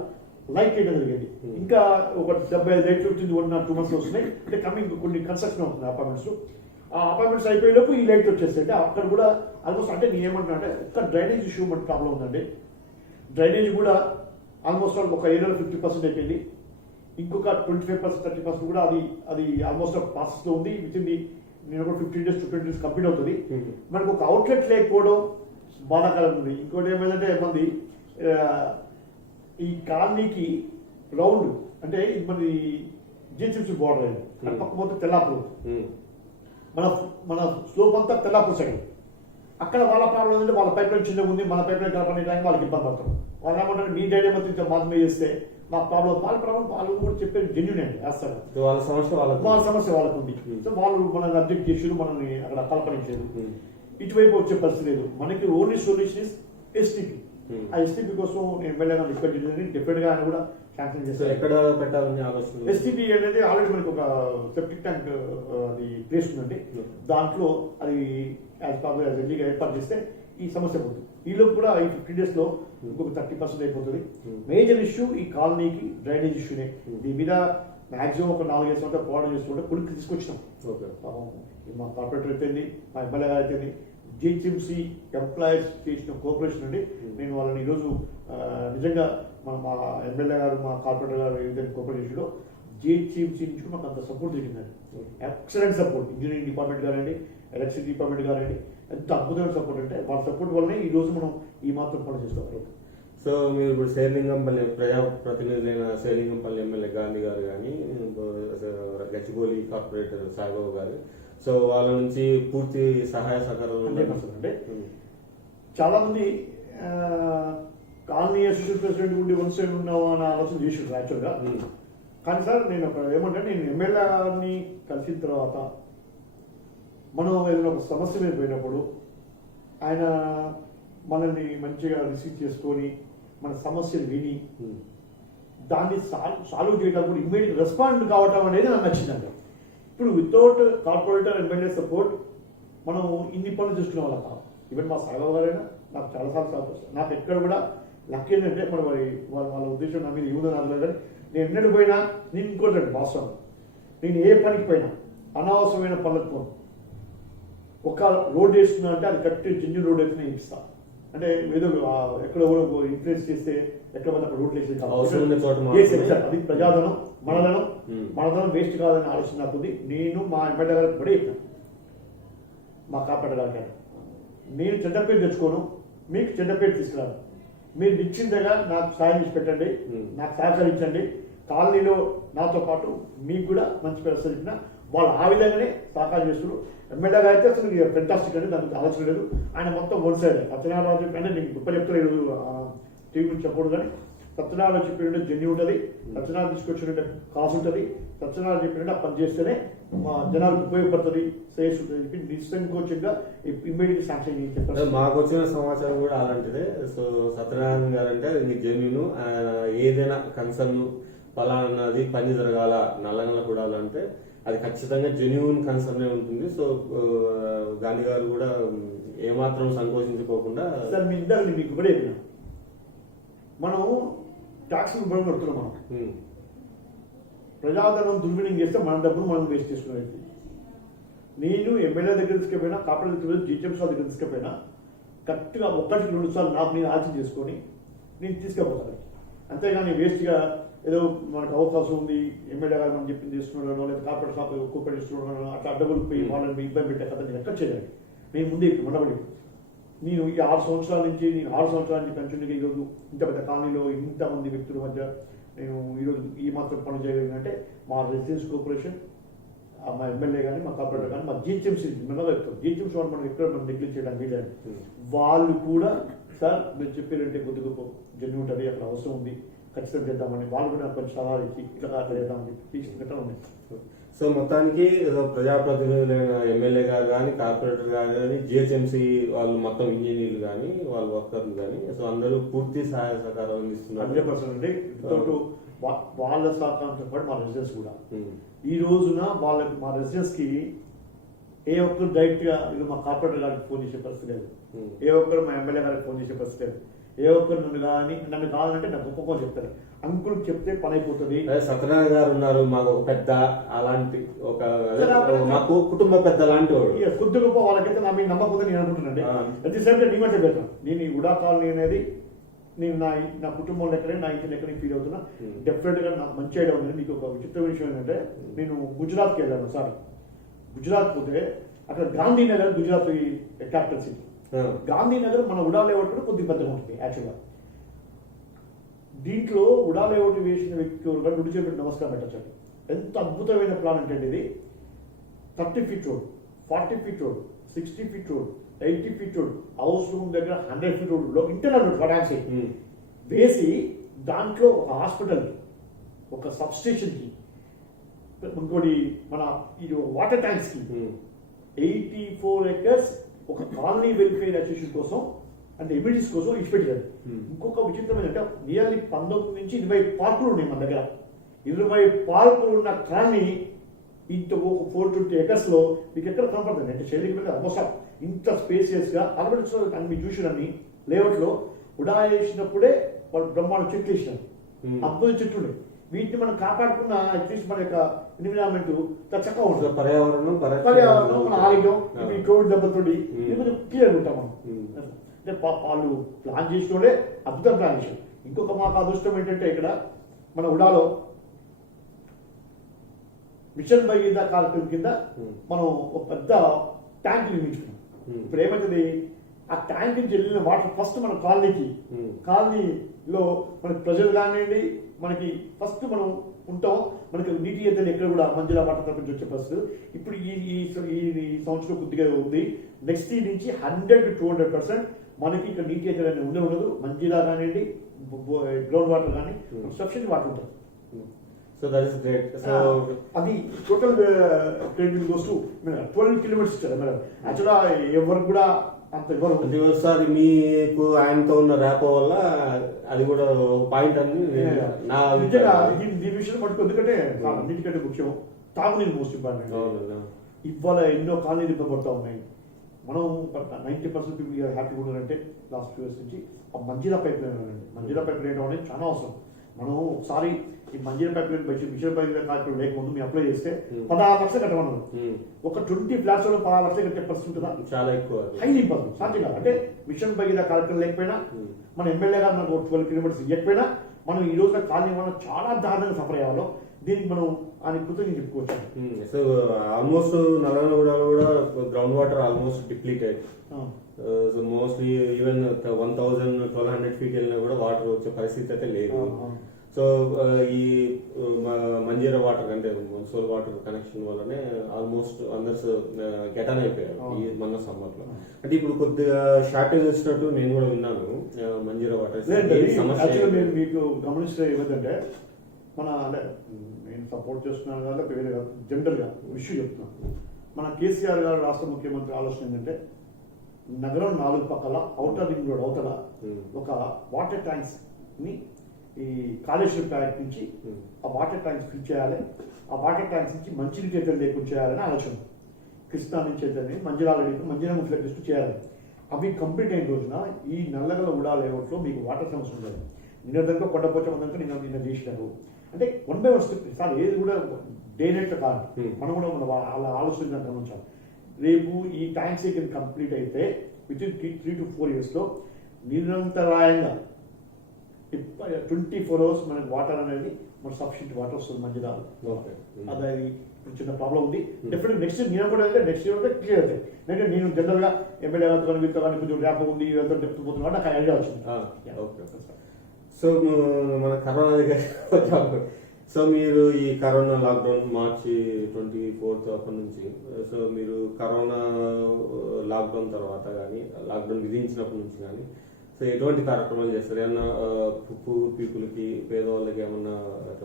లైట్ వేయడం జరిగింది. ఇంకా ఒక 75 లైట్లు వచ్చింది 1 or 2 months వస్తున్నాయి. అంటే కమింగ్ కొన్ని కన్స్ట్రక్షన్ అవుతుంది అపార్ట్మెంట్స్. ఆ అపార్ట్మెంట్స్ అయిపోయేలోపు ఈ లైట్ వచ్చేస్తాయి. అంటే అక్కడ కూడా ఆల్మోస్ట్ అంటే నేను ఏమంటున్నా అంటే ఒక్క డ్రైనేజ్ ఇష్యూ మనకు ప్రాబ్లం ఉందండి. డ్రైనేజ్ కూడా ఆల్మోస్ట్ ఒక ఏరియాలో 50% అయిపోయింది. ఇంకొక 25% 30% కూడా అది ఆల్మోస్ట్ ప్రాసెస్లో ఉంది. విత్ నేను ఒక 15 days to 20 days కంప్లీట్ అవుతుంది. మనకు ఒక అవుట్లెట్ లేకపోవడం బాధాకరం ఉంది. ఇంకోటి ఏమైందంటే మంది ఈ కాలనీకి రౌండ్ అంటే మనది జిహెచ్ఎంసీ బోర్డర్ అయింది, పక్క పోతే తెల్లాపూర్, మన స్లోప్ అంతా తెల్లాపూర్ సైడ్. అక్కడ వాళ్ళ ప్రాబ్లం ఏంటంటే వాళ్ళ పైప్ లైన్ చిన్నగా ఉంది, మన పైప్ లైన్ కలపనే టైం వాళ్ళకి ఇబ్బంది పడతాం. వాళ్ళు ఏమంటారు మీ డైరీ మొత్తం మాత్రమే చేస్తే మా ప్రాబ్లం వాళ్ళు కూడా చెప్పేది జెన్యున్ అండి వేస్తారు. వాళ్ళ సమస్య వాళ్ళకు ఉంది. సో వాళ్ళు మనల్ని అబ్జెక్ట్ చేసారు, మనల్ని అక్కడ కల్పనించారు. ఇటువైపు వచ్చే పరిస్థితి లేదు. మనకి ఓన్లీ సొల్యూషన్ ఇస్ ఎస్టీపీ. ఆ ఎస్టీపీ కోసం నేను ఎమ్మెల్యేగా రిక్వెస్ట్ చేసి డెఫినెట్ గా ఆయన కూడా శాంక్షన్ సో చేశారు. ఎక్కడ పెట్టాలని ఆలోచన? ఎస్టీపీ అనేది ఆల్రెడీ మనకి ఒక సెప్టిక్ ట్యాంక్ అది ప్లేస్ ఉందండి. దాంట్లో అది ఏర్పాటు చేస్తే ఈ సమస్య పోతుంది. ఈలోపు కూడా ఈ 50 days లో ఇంకొక 30% అయిపోతుంది. మేజర్ ఇష్యూ ఈ కాలనీకి డ్రైనేజ్ ఇష్యూనే. దీని మీద మాక్సిమం ఒక 4-5 సంవత్సరాలు పోరాటం చేస్తుంటే కొడుకు తీసుకొచ్చినాం. మా కార్పొరేటర్ అయితేంది, మా ఎమ్మెల్యే గారు అయితేంది, జిహెచ్ఎంసీ ఎంప్లాయీస్ చేసిన కోఆపరేషన్ అండి. నేను వాళ్ళని ఈరోజు నిజంగా మా ఎమ్మెల్యే గారు, మా కార్పొరేటర్ గారు ఏదైతే కోఆపరేషన్లో జిహెచ్ఎంసీ నుంచి మాకు అంత సపోర్ట్ జరిగిందండి. Excellent support. ఇంజనీరింగ్ డిపార్ట్మెంట్ కానివ్వండి, ఎలక్ట్రిసిటీ డిపార్ట్మెంట్ కానివ్వండి, ఎంత అద్భుతమైన సపోర్ట్ అంటే వాళ్ళ సపోర్ట్ వల్లనే ఈ రోజు మనం ఈ మాత్రం పని చేస్తాం. సో మీరు ఇప్పుడు శేర్లింగంపల్లి ప్రజాప్రతినిధులైన శేర్లింగంపల్లి ఎమ్మెల్యే గాంధీ గారు కానీ, గచ్చిబౌలి కార్పొరేటర్ సాయిబాబు గారు, సో వాళ్ళ నుంచి పూర్తి సహాయ సహకారం 100% అంటే చాలా మంది కాలనీ అసోసియేషన్ ప్రెసిడెంట్ ఉండి వన్ సైడ్ ఉన్నావా అని ఆలోచన చేసాడు యాక్చువల్గా. కానీ సార్ నేను ఏమంటే నేను ఎమ్మెల్యే గారిని కలిసిన తర్వాత మనం ఏదైనా ఒక సమస్య మీద పోయినప్పుడు ఆయన మనల్ని మంచిగా రిసీవ్ చేసుకొని మన సమస్యను విని దాన్ని సాల్వ్ చేయడానికి కూడా ఇమ్మీడియట్ రెస్పాండ్ కావటం అనేది నాకు నచ్చిందండి. ఇప్పుడు వితౌట్ కార్పొరేటర్ ఎమ్మెల్యే సపోర్ట్ మనం ఇన్ని పనులు చేసుకునే వాళ్ళం కాదు. ఈవెన్ మా సాయిబాబు గారైనా నాకు చాలాసార్లు సపోర్ట్. నాకు ఎక్కడ కూడా లక్ ఏంటంటే మరి వాళ్ళ ఉద్దేశం నా మీద ఏముందో నాకు లేదు. నేను ఎన్నడూ పోయినా నేను ఇంకోటి వాస్తవం, నేను ఏ పనికి పోయినా అనవసరమైన పనులకు పోను. ఒక రోడ్ వేస్తున్నా అంటే అది కరెక్ట్ జెన్యూన్ రోడ్ అయితే నేను ఇస్తాను. అంటే ఏదో ఎక్కడ కూడా ఇన్ఫ్లుయెన్స్ చేస్తే ఎక్కడ పోతే అక్కడ రోడ్లు వేసేది అది ప్రజాధనం, మనధనం వేస్ట్ కాదని ఆలోచన నాకు ఉంది. నేను మా ఎమ్మెల్యే గారికి కూడా చెప్పాను, మా కార్పొరేటర్ గారికి, నేను చెడ్డపేరు తెచ్చుకోను, మీకు చెడ్డపేరు తీసుకురాను. మీరు నిశ్చింతగా నాకు సాయం చేసి పెట్టండి, నాకు సహకరించండి. కాలనీలో నాతో పాటు మీకు కూడా మంచి పరిస్థితి చెప్పిన వాళ్ళు ఆ విధంగానే సహకారం చేస్తున్నారు. ఎమ్మెల్యే గారు అయితే అసలు ఫెంటాస్టిక్ అండి, దానికి ఆలోచన లేదు. ఆయన మొత్తం వన్ సైడ్ సత్యనారాయణ అంటే నీకు గొప్ప చెప్తారు ఈరోజు టీవీ గురించి చెప్పకూడదు, కానీ సత్యనారాయణ చెప్పినట్టు జన్యు ఉంటుంది, సత్యనారాయణ తీసుకొచ్చినట్టు కాసు ఉంటుంది, సత్యనారాయణ చెప్పినట్టు ఆ పని చేస్తేనే మా జనాలకు ఉపయోగపడుతుంది, శ్రేయస్ ఉంటుంది చెప్పి నిస్సంకోచంగా ఇమ్మీడియట్ శాంక్షన్ చెప్పారు. మాకు వచ్చిన సమాచారం కూడా అలాంటిదే. సో సత్యనారాయణ గారు అంటే జెన్యున్, ఏదైనా కన్సర్న్ పలానది పని జరగాల నల్లగల కూడా అంటే అది ఖచ్చితంగా జెన్యున్ కన్సర్నే ఉంటుంది. సో గాంధీ గారు కూడా ఏమాత్రం సంకోచించుకోకుండా సార్ మీ ఇద్దరు మీకు కూడా చెప్పిన మనం ట్యాక్స్ ఇవ్వడం కడుతున్నాం. మనం ప్రజాధనం దుర్వినియోగం చేస్తే మన డబ్బును మనం వేస్ట్ చేసుకునేది. నేను ఎమ్మెల్యే దగ్గర తీసుకపోయినా, కార్పొరేట్ దగ్గర జిహెచ్ఎంసీ దగ్గర తీసుకపోయినా కరెక్ట్గా 1-2 సార్లు నాకు నేను ఆలోచన చేసుకొని నేను తీసుకుపోతాను. అంతేగాని వేస్ట్గా ఏదో మనకు అవకాశం ఉంది ఎమ్మెల్యే గారు మనం చెప్పింది చేస్తున్నాడో లేదా కార్పొరేట్ షాప్ కూపర్ ఇస్తున్నాడో అట్లా అడ్డగోలు పోయి వాళ్ళని ఇబ్బంది పెట్టే కథ నేను ఎక్కడ చేయాలి. నేను ముందే ఉండబడి నేను ఈ 6 సంవత్సరాల నుంచి పెన్షన్గా ఈరోజు ఇంత పెద్ద కాలనీలో ఇంతమంది వ్యక్తుల మధ్య నేను ఈరోజు ఈ మాత్రం పని చేయగలిగినంటే మా రెసిడెన్స్ కార్పొరేషన్, మా ఎమ్మెల్యే కానీ, మా కార్పొరేటర్ కానీ, మా జిహెచ్ఎంసీ మెల్లగా చెప్తాం. జిహెచ్ఎంసీ వాళ్ళు మనం ఎక్కడ మనం నెగ్లెక్ట్ చేయడానికి వీలేదు. వాళ్ళు కూడా సార్ మీరు చెప్పారంటే కొద్ది గొప్ప జన్యు ఉంటుంది, అక్కడ అవసరం ఉంది, ఖచ్చితంగా చేద్దామని వాళ్ళు కూడా కొంచెం సలహాలు ఇచ్చి ఇట్లా చేద్దామని తీసుకుంటా ఉన్నాయి. సో మొత్తానికి ప్రజాప్రతినిధులైన ఎమ్మెల్యే గారు కానీ, కార్పొరేటర్ గారు కానీ, జిహెచ్ఎంసీ వాళ్ళు మొత్తం ఇంజనీర్లు కానీ, వాళ్ళ వర్కర్లు కానీ, సో అందరూ పూర్తి సహాయ సహకారం అందిస్తున్నారు. 100% అండి. వాళ్ళ సహకారంతో పాటు మా రెసిడెన్స్ కూడా ఈ రోజున వాళ్ళకి మా రెసిడెన్స్ కి ఏ ఒక్కరు డైరెక్ట్ గా ఇది మా కార్పొరేటర్ గారికి ఫోన్ చేసే పరిస్థితి లేదు, ఏ ఒక్కరు మా ఎమ్మెల్యే గారికి ఫోన్ చేసే పరిస్థితి లేదు. ఏ ఒక్కరు నన్ను కావాలంటే నాకు ఒక్కొక్క చెప్తారు, అంకుల్ చెప్తే పని అయిపోతుంది. సత్యనారాయణ గారు ఉన్నారు మాకు ఒక పెద్ద అలాంటి ఒక మాకు కుటుంబ పెద్ద లాంటి వాడు. కొద్ది గొప్ప వాళ్ళకైతే నా మీద నమ్మకం ఉందని నేను అనుకుంటున్నానండి. అట్ ది సేమ్ టైం నీ మధ్య పెడతాను. నేను ఈ ఉడా కాలనీ అనేది నేను నా కుటుంబంలో ఎక్కడే, నా ఇంటిని ఎక్కడ ఫీల్ అవుతున్నా. డెఫినెట్ గా నాకు మంచి ఐడియా ఉంది. మీకు ఒక విచిత్ర విషయం ఏంటంటే నేను గుజరాత్కి వెళ్ళాను ఒకసారి. గుజరాత్ పోతే అక్కడ గాంధీనగర్ గుజరాత్ క్యాపిటల్ సిటీ. గాంధీనగర్ మన ఉడా లేఅవుట్ కూడా కొద్దిగా పెద్దగా ఉంటుంది యాక్చువల్గా. దీంట్లో ఉడా లేఅవుట్ వేసిన వ్యక్తి నుడి చేపట్టి నమస్కారం పెట్టచ్చు. ఎంత అద్భుతమైన ప్లాన్ అంటే ఇది 30 feet road, 40 feet road, 60 feet road, 80 feet road, house room దగ్గర 100 feet రోడ్, ఇంటర్నల్ రోడ్ ఫడాన్సీ వేసి దాంట్లో ఒక హాస్పిటల్కి, ఒక సబ్ స్టేషన్కి, ఇంకోటి మన ఇది వాటర్ ట్యాంక్స్కి 84 acres ఒక కాలనీ వెల్ఫేర్ అసోసియేషన్ కోసం అంటే ఎమ్యూనిటీస్ కోసం ఇచ్చిపెట్టారు. Hmm. ఇంకొక విచిత్రమైన అంటే నియర్లీ 19 నుంచి 20 పార్కులు ఉన్నాయి మన దగ్గర. 20 పార్కులు ఉన్న కాలనీ ఇంత ఒక 420 acres లో మీకు ఎక్కడ కనపడుతుంది అంటే శైలికి మీద మొత్తం ఇంత స్పేసియస్ గా అలవడించిన అన్ని మీరు చూసినన్ని లేఅవుట్ లో ఉడా వేసినప్పుడే వాళ్ళు బ్రహ్మాండ చెట్లు వేసినారు. అద్భుత చెట్లు ఉన్నాయి. వీటిని మనం కాపాడుకున్న అట్లీస్ట్ మన యొక్క ఎన్విరాన్మెంట్ చక్కగా ఉంటుంది. పర్యావరణం మన ఆరోగ్యం ఈ కోవిడ్ దెబ్బతోటి ఇది కొంచెం క్లియర్ ఉంటాం మనం. అంటే వాళ్ళు ప్లాన్ చేసినోడే అద్భుతం ప్లాన్ చేశారు. ఇంకొక మాకు అదృష్టం ఏంటంటే ఇక్కడ మన ఉడాలో మిషన్ భగీరథ కార్యక్రమం కింద మనం ఒక పెద్ద ట్యాంక్ నిర్మించుకున్నాం. ఇప్పుడు ఏమవుతుంది, ఆ ట్యాంక్ నుంచి వెళ్ళిన వాటర్ ఫస్ట్ మన కాలనీలో మనకి ప్రజలు కానివ్వండి, మనకి ఫస్ట్ మనం ఉంటాం. మనకి నీటి ఎద్దలు ఎక్కడ కూడా మంజులా వాటర్ తరపు నుంచి వచ్చే పరిస్థితి ఇప్పుడు ఈ సంవత్సరం కొద్దిగా ఉంది. నెక్స్ట్ ఈ నుంచి 100 to 200% మనకి ఇక్కడ నీటి ఎద్దలు అనేది ఉండదు. మంజులా కానివ్వండి, గ్రౌండ్ వాటర్ కానీ సఫిషియెంట్ వాటర్ ఉంటుంది. So that is great. So అది total credit goes to 12 kilometers ఇచ్చారు మేడం. యాక్చువల్గా ఎవరికి కూడా అంత ఇవ్వరు. ఒకసారి మీకు ఆయనతో ఉన్న ర్యాపో వల్ల అది కూడా పాయింట్ అని నా దీని విషయం పట్టుకో. ఎందుకంటే అన్నిటికంటే ముఖ్యం తాగునీరు మోస్ట్ ఇంపార్టెంట్. ఇవాళ ఎన్నో కాలనీలు ఇబ్బంది పడుతూ ఉన్నాయి. మనం 90% పీపుల్ హ్యాపీగా ఉన్నారంటే లాస్ట్ 2 years నుంచి ఆ మంజీరా పైప్ లైన్ అండి. మంజీరా పైప్ లైన్ అనేది చాలా అవసరం. మనం ఒకసారి ఈ Manjira pipeline mission Bhagiratha కార్యక్రమం లేకముందు మేము అప్లై చేస్తే 16 లక్షలు కట్టమన్నారు. ఒక 20 flats లో 16 లక్షలు కట్టే పరిస్థితి ఉంటుందా? చాలా ఎక్కువ, హైలీ ఇంపార్టెంట్. సాధ్యం కాదు. అంటే మిషన్ భగీరథ కార్యక్రమం లేకపోయినా మన ఎమ్మెల్యే గారు మనకు 12 kilometers ఇవ్వకపోయినా మనం ఈ రోజున కాలనీ మనం చాలా దారుణంగా సఫర్ అయ్యాలో దీనికి మనం ఆయన కృతజ్ఞత చెప్పుకోవచ్చు. సో ఆల్మోస్ట్ నల్లగొండగూడలో కూడా ground water almost depleted. So mostly even 1,200 feet వెళ్ళినా కూడా వాటర్ వచ్చే పరిస్థితి అయితే లేదు. సో ఈ మంజీరా వాటర్ అంటే మున్సిపల్ వాటర్ కనెక్షన్ వల్లనే ఆల్మోస్ట్ అందరు గెటాన్ అయిపోయారు ఈ మొన్న సమ్మర్ లో. అంటే ఇప్పుడు కొద్దిగా షార్టేజ్ వచ్చినట్టు నేను కూడా విన్నాను మంజీరా వాటర్ సమస్య. మీకు గమనిస్తే ఏమిటంటే మన అంటే నేను సపోర్ట్ చేస్తున్నాను కదా వేరే జనరల్గా ఇష్యూ చెప్తున్నాను. మన కేసీఆర్ గారు రాష్ట్ర ముఖ్యమంత్రి ఆలోచన ఏంటంటే నగరం 4 పక్కల ఔటర్ రింగ్ రోడ్ అవతల ఒక వాటర్ ట్యాంక్స్ ని ఈ కాళేశ్వరం ట్యాంక్ నుంచి ఆ వాటర్ ట్యాంక్స్ ఫిల్ చేయాలి. ఆ వాటర్ ట్యాంక్స్ నుంచి మంచినీటి ఎద్దరు లేకుండా చేయాలని ఆలోచన. కృష్ణా నుంచి ఎద్దరిని మంజిరా ముఫ్లెక్స్ చేయాలి. అవి కంప్లీట్ అయిన రోజున ఈ నల్లగల ఉడా లేఅవుట్లో మీకు వాటర్ సమస్య ఉండదు. నిన్న కొండపోచమంతా నిన్న చేసినారు. అంటే 1 by 1 స్టెప్ సార్ ఏది కూడా డే నైట్ కాదు. మనం కూడా మన అలా ఆలోచన గమనించాలి. రేపు ఈ ట్యాంక్స్ కంప్లీట్ అయితే విత్ ఇన్ 3 to 4 years లో నిరంతరాయంగా 24 hours మనకి వాటర్ అనేది మన సఫిషియెంట్ వాటర్ వస్తుంది మంచిదాలు. అది ఇప్పుడు చిన్న ప్రాబ్లం ఉంది. డెఫినెట్ నెక్స్ట్ నేను కూడా అయితే నెక్స్ట్ ఇయర్ అయితే క్లియర్ అవుతాయి. ఎందుకంటే నేను జనరల్ గా ఎమ్మెల్యే కానీ వీళ్ళతో కానీ కొంచెం ర్యాప్ ఉంది వీళ్ళతో డెప్త్ పోతున్నా నాకు ఐడియా వచ్చింది. సో మన కరోనా దగ్గర సో మీరు ఈ కరోనా లాక్డౌన్ మార్చి 24th అప్పటి నుంచి సో మీరు కరోనా లాక్డౌన్ తర్వాత కానీ లాక్డౌన్ విధించినప్పటి నుంచి కానీ సో ఎటువంటి కార్యక్రమాలు చేస్తారు? ఏమన్నా పూర్ పీపుల్కి పేదవాళ్ళకి ఏమన్నా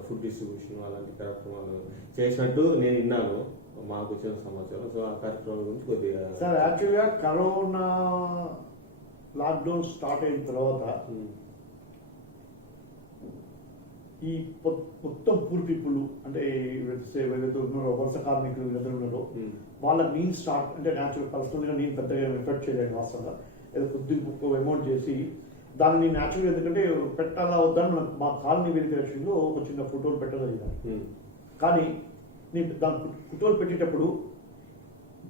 ఫుడ్ డిస్ట్రిబ్యూషన్ అలాంటి కార్యక్రమాలు చేసినట్టు నేను విన్నాను, మాకు వచ్చిన సమాచారం. సో ఆ కార్యక్రమాల గురించి కొద్దిగా సార్ యాక్చువల్గా కరోనా లాక్డౌన్ స్టార్ట్ అయిన తర్వాత ఈ మొత్తం పూర్ పీపుల్ అంటే ఏవైతే ఉన్నారో వలస కార్మికులు వీళ్ళందరూ ఉన్నారో వాళ్ళ నేను స్టార్ట్ అంటే న్యాచురల్ పర్సనల్గా నేను పెద్దగా ఎఫెక్ట్ చేయలేను. వాస్తవంగా ఏదో కొద్దిగా అమౌంట్ చేసి దాన్ని న్యాచురల్ ఎందుకంటే పెట్టాలా వద్దని మనం మా కాలనీ వెరిఫికేషన్లో ఒక చిన్న ఫోటోలు పెట్టగలిగాను. కానీ నేను దాని ఫోటోలు పెట్టేటప్పుడు